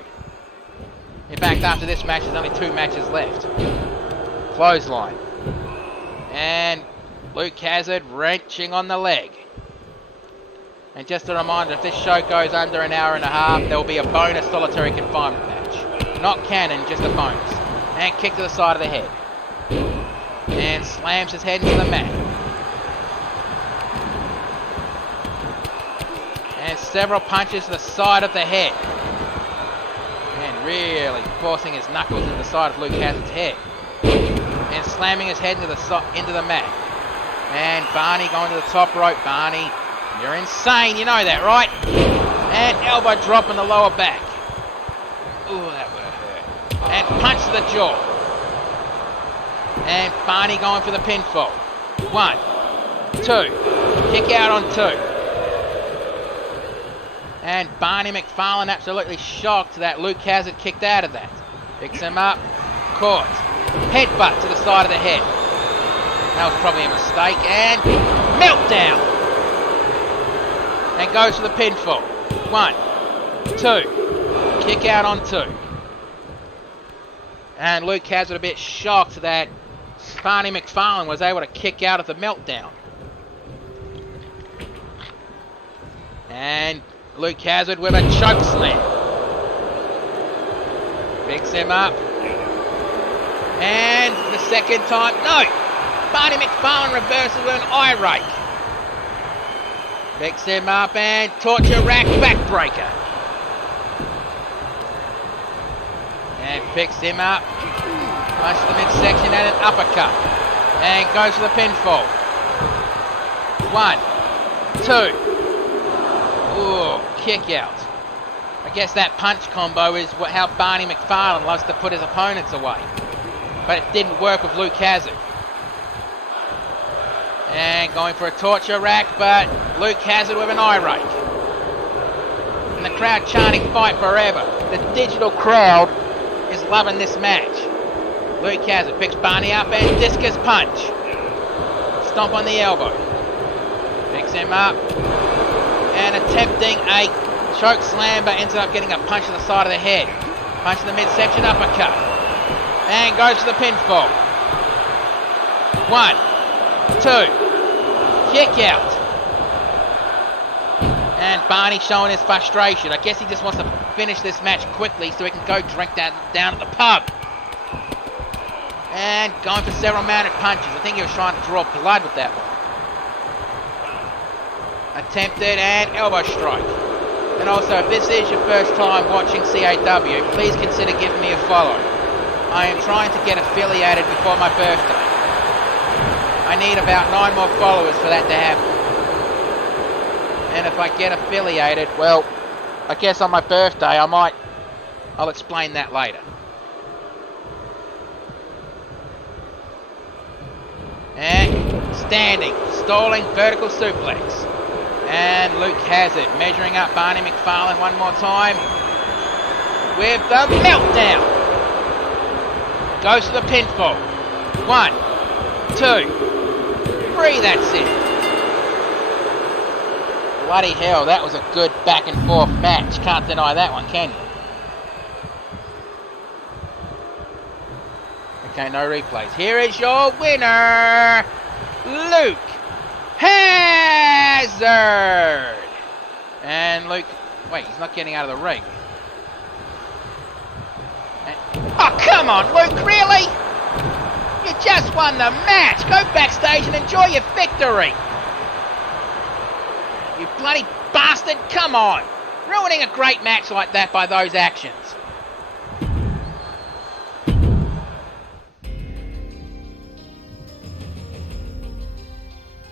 In fact, after this match, there's only 2 matches left. Clothesline. And Luke Hazard wrenching on the leg. And just a reminder, if this show goes under an hour and a half, there will be a bonus solitary confinement match. Not canon, just a bonus. And kick to the side of the head. And slams his head into the mat. And several punches to the side of the head. And really forcing his knuckles into the side of Luke Hazard's head. And slamming his head into the mat. And Barney going to the top rope. Barney, you're insane, you know that, right? And elbow drop in the lower back. Ooh, that would have hurt. And punch to the jaw. And Barney going for the pinfall. 1, 2. Kick out on 2. And Barney McFarlane absolutely shocked that Luke Hazard kicked out of that. Picks him up, caught. Headbutt to the side of the head. That was probably a mistake. And meltdown. And goes for the pinfall. 1, 2. Kick out on 2. And Luke Hazard a bit shocked that Barney McFarlane was able to kick out of the meltdown. And Luke Hazard with a choke slam. Picks him up. And for the second time, no! Barney McFarlane reverses with an eye rake. Picks him up and torture rack backbreaker. And picks him up. Punch to the midsection and an uppercut. And goes for the pinfall. 1, 2. Ooh, kick out. I guess that punch combo is how Barney McFarlane loves to put his opponents away. But it didn't work with Luke Hazard. And going for a torture rack, but Luke Hazard with an eye rake. And the crowd chanting fight forever. The digital crowd is loving this match. Luke Hazard picks Barney up and discus punch. Stomp on the elbow. Picks him up. And attempting a choke slam, but ends up getting a punch to the side of the head. Punch to the midsection, uppercut. And goes for the pinfall. 1, 2. Kick out. And Barney showing his frustration. I guess he just wants to finish this match quickly so he can go drink that down at the pub. And going for several mounted punches. I think he was trying to draw blood with that one. Attempted and elbow strike. And also, if this is your first time watching CAW, please consider giving me a follow. I am trying to get affiliated before my birthday. I need about 9 more followers for that to happen. And if I get affiliated, well, I guess on my birthday I'll explain that later. And standing, stalling vertical suplex. And Luke has it. Measuring up Barney McFarlane one more time. With the meltdown. Goes to the pinfall. 1, 2, 3, that's it. Bloody hell, that was a good back and forth match. Can't deny that one, can you? Okay, no replays. Here is your winner, Luke Hazard. And Luke, wait, he's not getting out of the ring. Oh, come on, Luke, really? You just won the match. Go backstage and enjoy your victory. You bloody bastard, come on. Ruining a great match like that by those actions.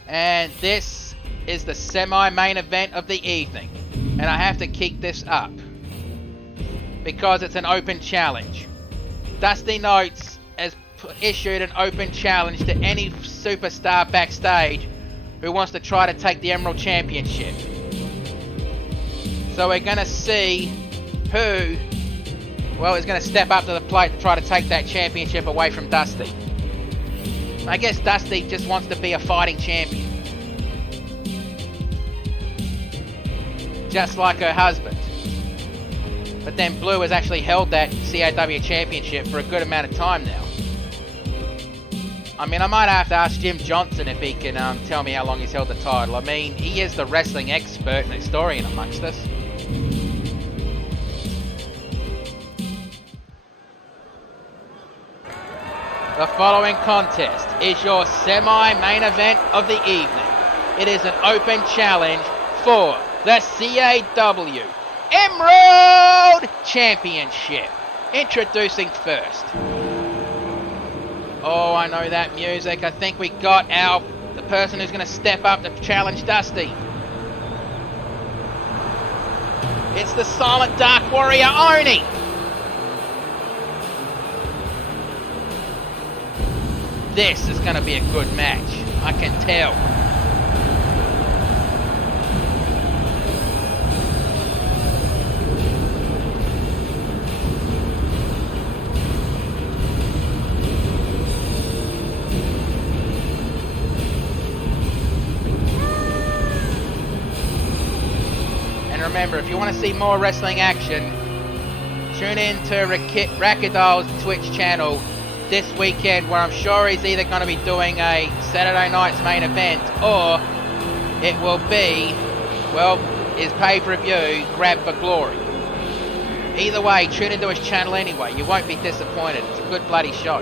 And this is the semi-main event of the evening. And I have to keep this up because it's an open challenge. Dusty Notes has issued an open challenge to any superstar backstage who wants to try to take the Emerald Championship. So we're going to see who, well, is going to step up to the plate to try to take that championship away from Dusty. I guess Dusty just wants to be a fighting champion. Just like her husband. But then Blue has actually held that CAW championship for a good amount of time now. I mean, I might have to ask Jim Johnson if he can tell me how long he's held the title. I mean, he is the wrestling expert and historian amongst us. The following contest is your semi-main event of the evening. It is an open challenge for the CAW Emerald Championship. Introducing first. Oh, I know that music. I think we got the person who's going to step up to challenge Dusty. It's the Silent Dark Warrior, Oni. This is going to be a good match. I can tell. Remember, if you want to see more wrestling action, tune in to Rakadol's Twitch channel this weekend, where I'm sure he's either going to be doing a Saturday night's main event, or it will be, well, his pay-per-view, Grab for Glory. Either way, tune into his channel anyway. You won't be disappointed. It's a good bloody show.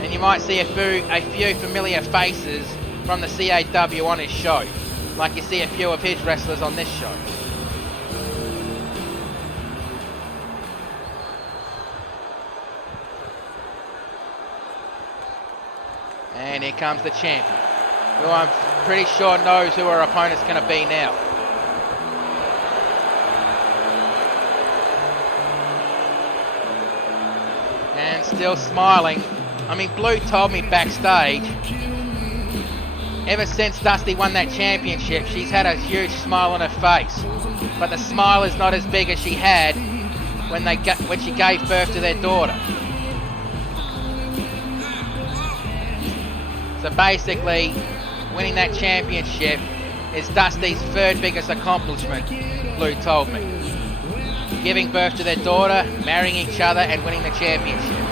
And you might see a few familiar faces from the CAW on his show, like you see a few of his wrestlers on this show. And here comes the champion, who I'm pretty sure knows who her opponent's going to be now. And still smiling. I mean, Blue told me backstage, ever since Dusty won that championship, she's had a huge smile on her face. But the smile is not as big as she had when she gave birth to their daughter. So basically, winning that championship is Dusty's third biggest accomplishment, Blue told me. Giving birth to their daughter, marrying each other, and winning the championship.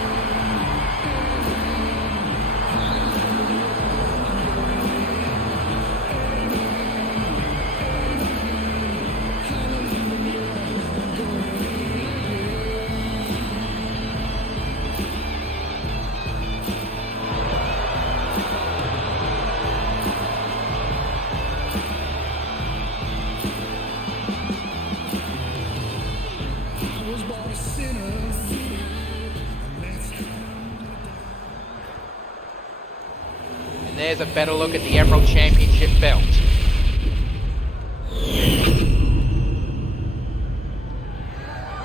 There's a better look at the Emerald Championship belt.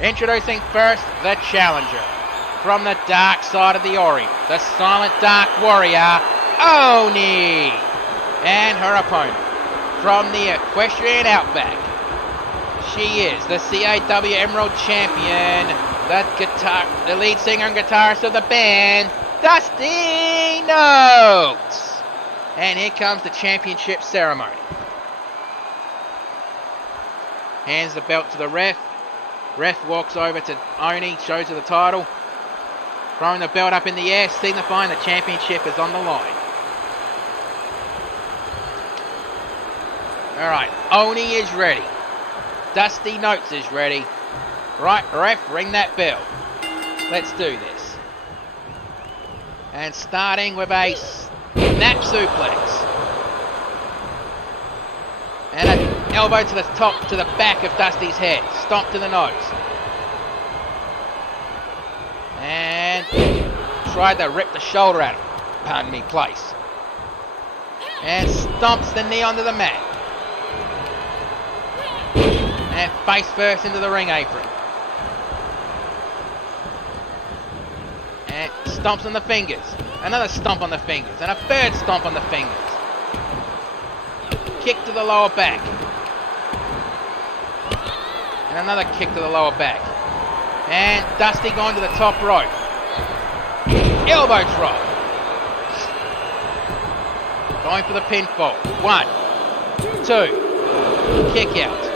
Introducing first, the challenger. From the dark side of the Orient, the Silent Dark Warrior, Oni. And her opponent from the equestrian outback. She is the CAW Emerald Champion, the lead singer and guitarist of the band, Dusty Notes. And here comes the championship ceremony. Hands the belt to the ref. Ref walks over to Oni, shows her the title. Throwing the belt up in the air, signifying the championship is on the line. Alright, Oni is ready. Dusty Notes is ready. Right, ref, ring that bell. Let's do this. And starting with a snap suplex. And an elbow to the top, to the back of Dusty's head. Stomp to the nose. And tried to rip the shoulder out of him. Pardon me, place. And stomps the knee onto the mat. And face first into the ring apron. And stomps on the fingers. Another stomp on the fingers. And a third stomp on the fingers. Kick to the lower back. And another kick to the lower back. And Dusty going to the top rope. Elbow drop. Going for the pinfall. 1, 2. Kick out.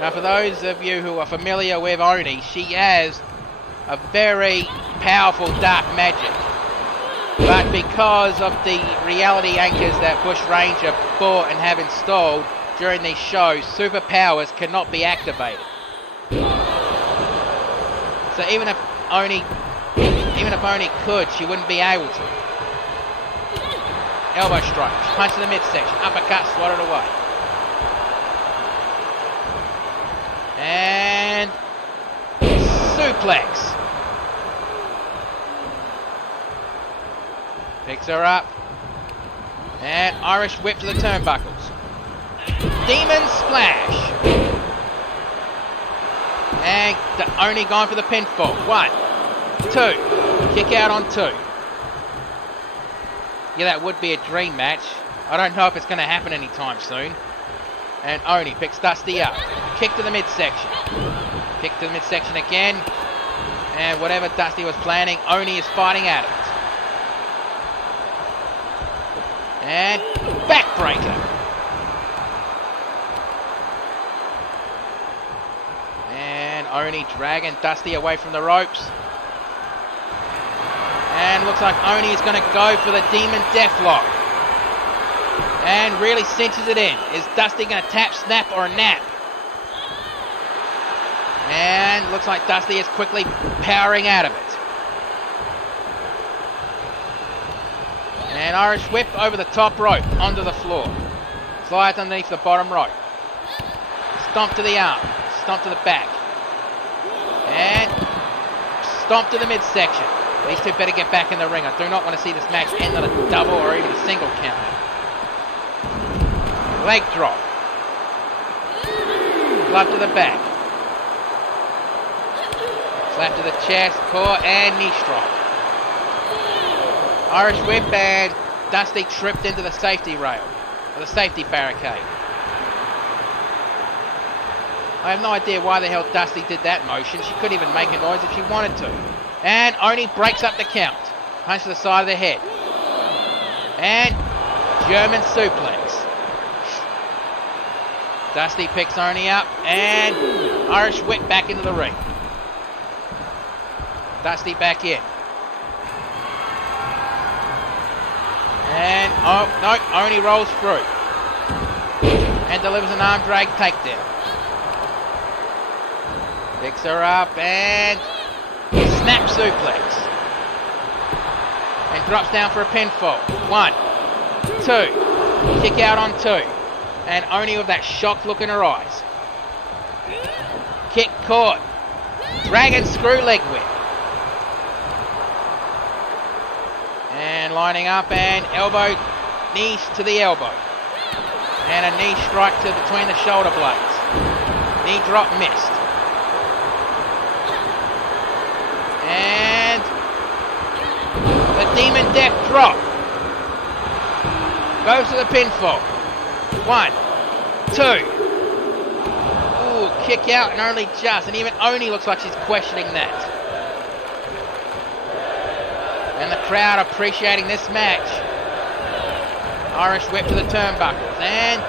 Now for those of you who are familiar with Oni, she has a very powerful dark magic. But because of the reality anchors that Bush Ranger bought and have installed during these shows, superpowers cannot be activated. So even if Oni could, she wouldn't be able to. Elbow strike, punch in the midsection, uppercut, swat it away. And suplex. Picks her up. And Irish whip to the turnbuckles. Demon splash. And Oni going for the pinfall. 1, 2. Kick out on 2. Yeah, that would be a dream match. I don't know if it's going to happen anytime soon. And Oni picks Dusty up. Kick to the midsection. Kick to the midsection again. And whatever Dusty was planning, Oni is fighting at it. And backbreaker. And Oni dragging Dusty away from the ropes. And looks like Oni is going to go for the Demon Deathlock. And really cinches it in. Is Dusty going to tap, snap, or nap? And looks like Dusty is quickly powering out of it. And Irish whip over the top rope, onto the floor. Slides underneath the bottom rope. Stomp to the arm, stomp to the back. And stomp to the midsection. These two better get back in the ring. I do not want to see this match end on a double or even a single count. Leg drop. Glove to the back. Slap to the chest, core, and knee strike. Irish whip, and Dusty tripped into the safety rail, or the safety barricade. I have no idea why the hell Dusty did that motion. She couldn't even make a noise if she wanted to. And Oni breaks up the count. Punch to the side of the head. And German suplex. Dusty picks Oni up, and Irish whip back into the ring. Dusty back in. And, oh, no, Oni rolls through. And delivers an arm drag takedown. Picks her up and snap suplex. And drops down for a pinfall. 1, 2. Kick out on 2. And Oni with that shocked look in her eyes. Kick caught. Dragon screw leg whip. And lining up, and elbow, knees to the elbow. And a knee strike to between the shoulder blades. Knee drop missed. And the Demon Death drop. Goes to the pinfall. 1, 2. Ooh, kick out and only just. And even Oni looks like she's questioning that. And the crowd appreciating this match. Irish whip to the turnbuckles. And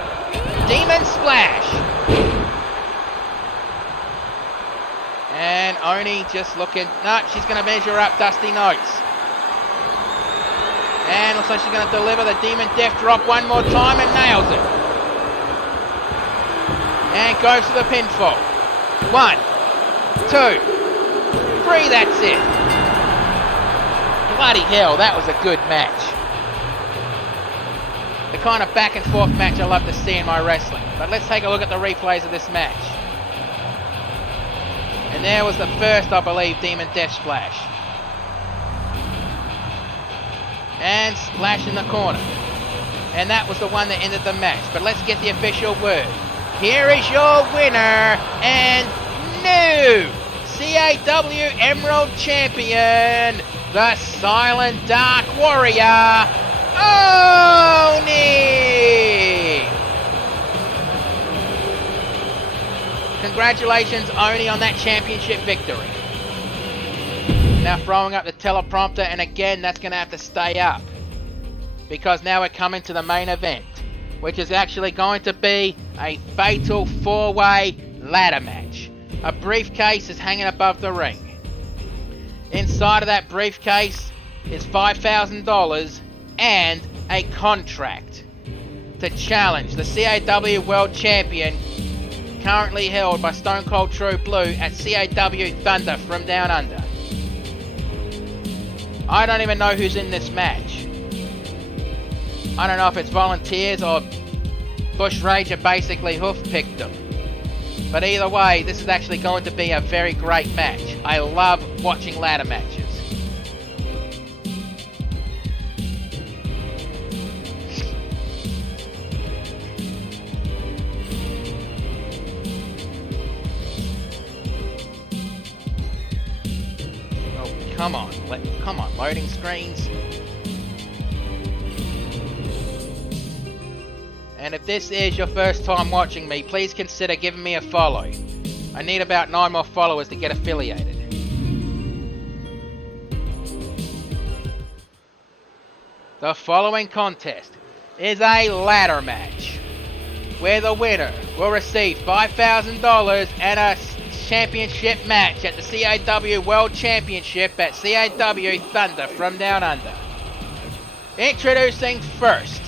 Demon Splash. And Oni just looking. No, she's going to measure up Dusty Notes. And looks like she's going to deliver the Demon Death Drop one more time and nails it. And goes to the pinfall. 1, 2, 3, that's it. Bloody hell, that was a good match. The kind of back and forth match I love to see in my wrestling. But let's take a look at the replays of this match. And there was the first, I believe, Demon Death Splash. And splash in the corner. And that was the one that ended the match. But let's get the official word. Here is your winner and new CAW Emerald Champion, the Silent Dark Warrior, Oni! Congratulations, Oni, on that championship victory. Now throwing up the teleprompter, and again that's going to have to stay up. Because now we're coming to the main event, which is actually going to be a fatal 4-way ladder match. A briefcase is hanging above the ring. Inside of that briefcase is $5,000 and a contract to challenge the CAW World Champion, currently held by Stone Cold True Blue at CAW Thunder from Down Under. I don't even know who's in this match. I don't know if it's volunteers or Bush Ranger basically hoof-picked them. But either way, this is actually going to be a very great match. I love watching ladder matches. Oh, come on. Come on, loading screens. And if this is your first time watching me, please consider giving me a follow. I need about 9 more followers to get affiliated. The following contest is a ladder match, where the winner will receive $5,000 and a championship match at the CAW World Championship at CAW Thunder from Down Under. Introducing first,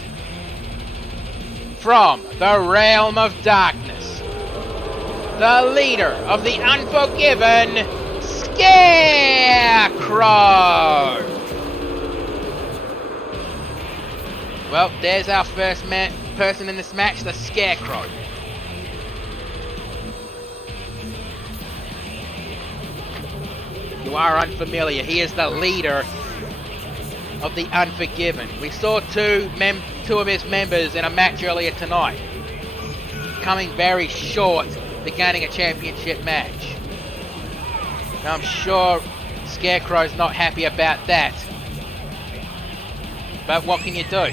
from the realm of darkness, the leader of the Unforgiven, Scarecrow! Well, there's our first person in this match, the Scarecrow. You are unfamiliar, he is the leader of the Unforgiven. We saw two of his members in a match earlier tonight, coming very short to gaining a championship match. Now I'm sure Scarecrow's not happy about that, but what can you do?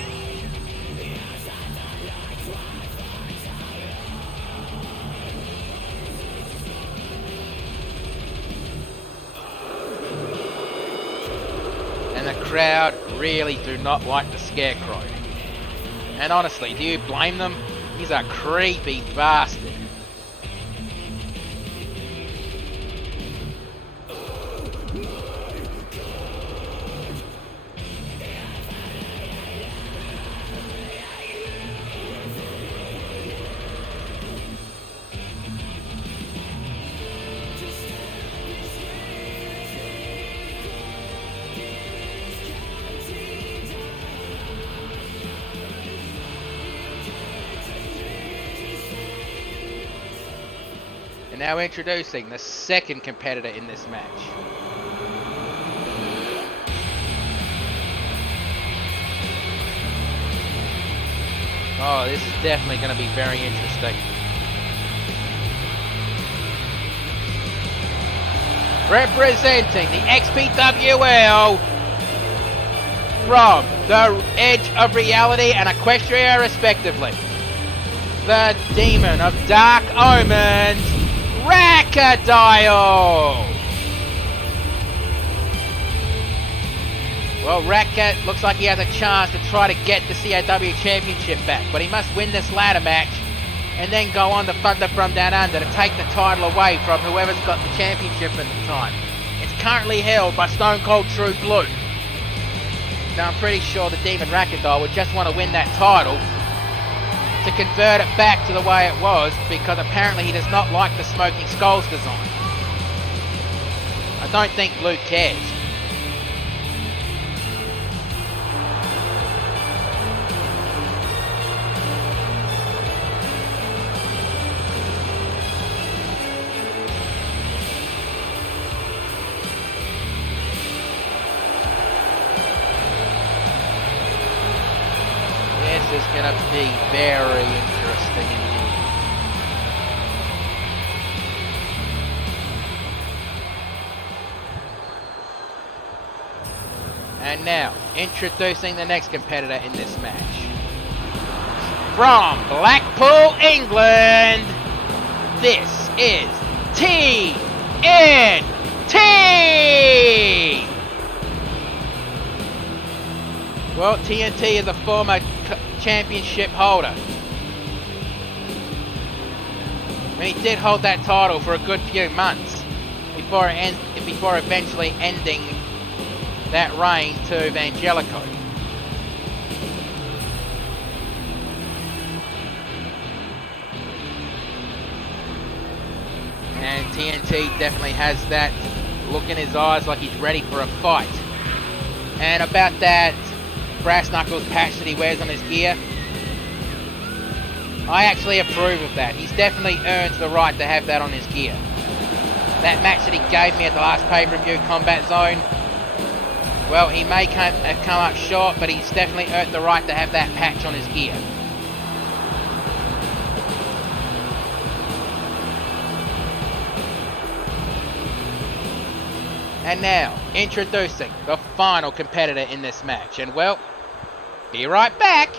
And the crowd really do not like the Scarecrow. And honestly, do you blame them? He's a creepy bastard. Now introducing the second competitor in this match. Oh, this is definitely going to be very interesting. Representing the XPWL from the Edge of Reality and Equestria respectively, the Demon of Dark Omens, Rakadial! Well, Rakat looks like he has a chance to try to get the CAW Championship back, but he must win this ladder match and then go on to Thunder from Down Under to take the title away from whoever's got the championship at the time. It's currently held by Stone Cold True Blue. So I'm pretty sure the Demon Rakadial would just want to win that title to convert it back to the way it was, because apparently he does not like the Smoking Skulls design. I don't think Blue cares. This is going to be very interesting indeed. And now, introducing the next competitor in this match. From Blackpool, England, this is TNT! Well, TNT is a former championship holder. He did hold that title for a good few months before eventually ending that reign to Evangelico. And TNT definitely has that look in his eyes like he's ready for a fight. And about that brass knuckles patch that he wears on his gear, I actually approve of that. He's definitely earned the right to have that on his gear. That match that he gave me at the last pay-per-view, Combat Zone, well, he may have come up short, but he's definitely earned the right to have that patch on his gear. And now, introducing the final competitor in this match. And well, be right back.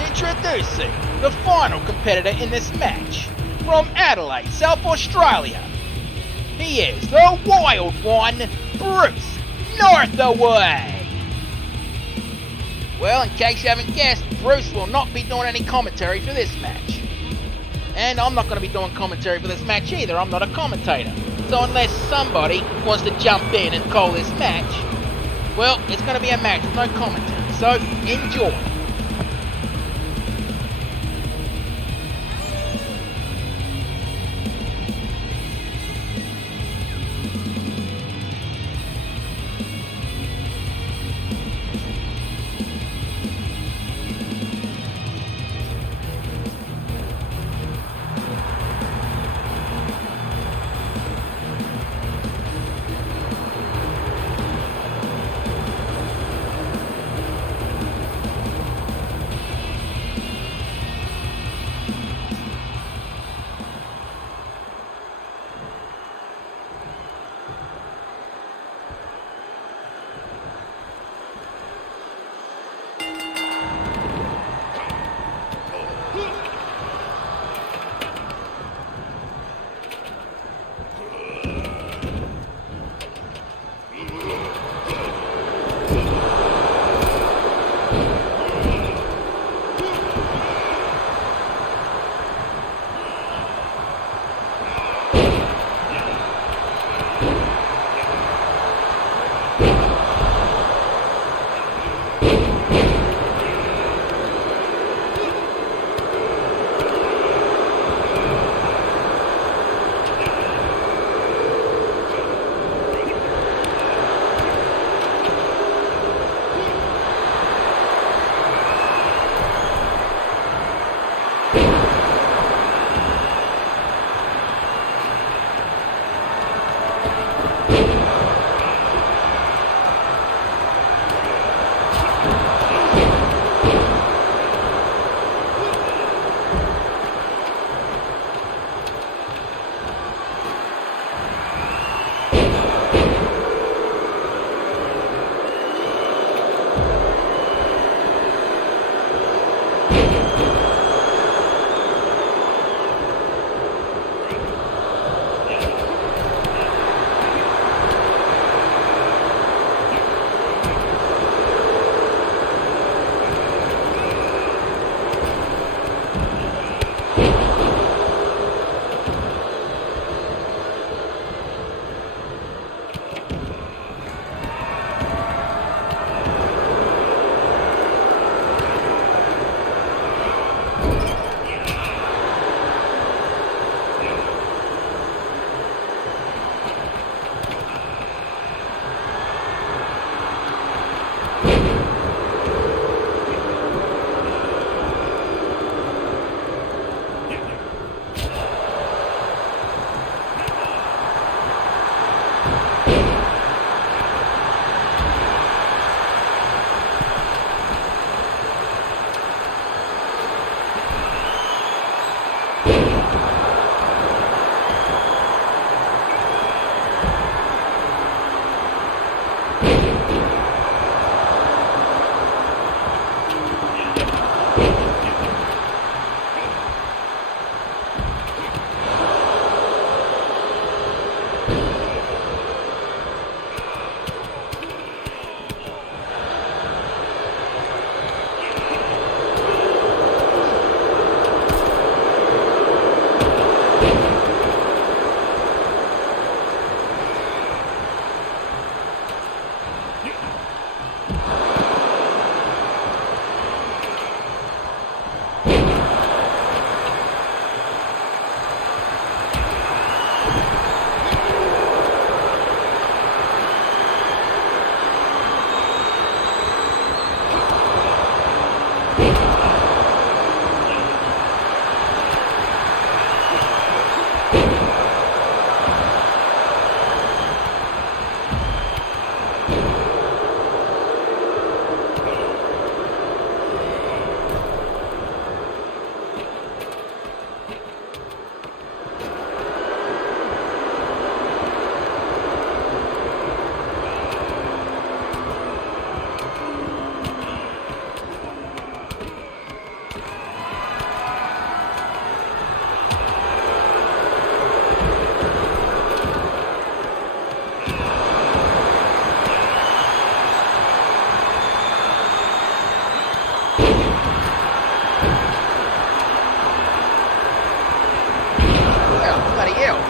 Introducing the final competitor in this match. From Adelaide, South Australia, he is the Wild One, Bruce Northaway. Well, in case you haven't guessed, Bruce will not be doing any commentary for this match. And I'm not going to be doing commentary for this match either. I'm not a commentator. So unless somebody wants to jump in and call this match, well, it's going to be a match with no commentary. So enjoy.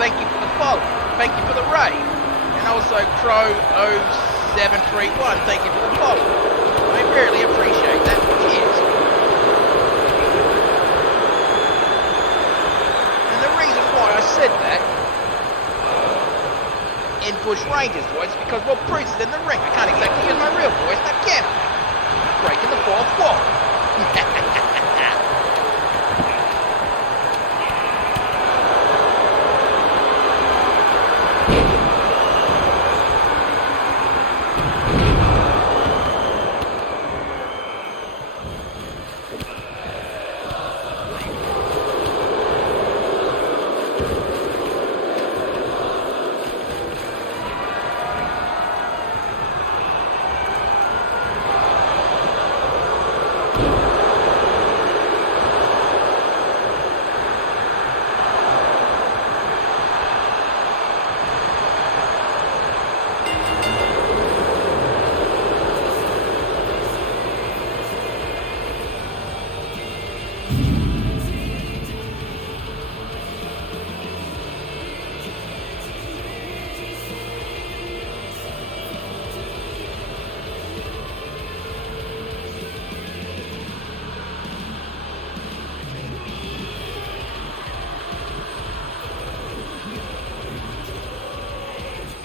Thank you for the follow. Thank you for the raid. And also Crow0731, thank you for the follow. I really appreciate that. Cheers. And the reason why I said that in Bush Ranger's voice is because, well, Bruce is in the ring. I can't exactly use my real voice, now can I? Breaking the fourth wall.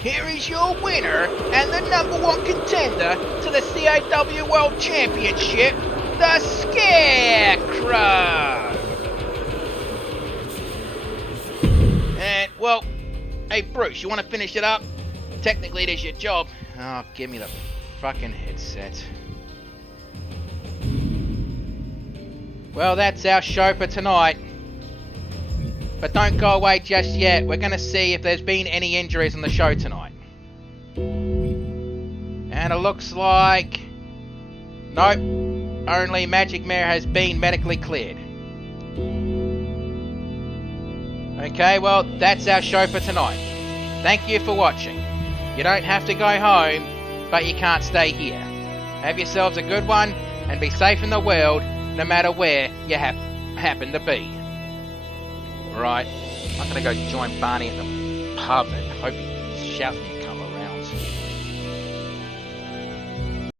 Here is your winner and the #1 contender to the CAW World Championship, the Scarecrow! And, well, hey Bruce, you want to finish it up? Technically it is your job. Oh, give me the fucking headset. Well, that's our show for tonight. But don't go away just yet. We're going to see if there's been any injuries on the show tonight. And it looks like... Nope. Only Magic Mare has been medically cleared. Okay, well, that's our show for tonight. Thank you for watching. You don't have to go home, but you can't stay here. Have yourselves a good one, and be safe in the world, no matter where you happen to be. Right, I'm gonna go join Barney at the pub and hope he shouts me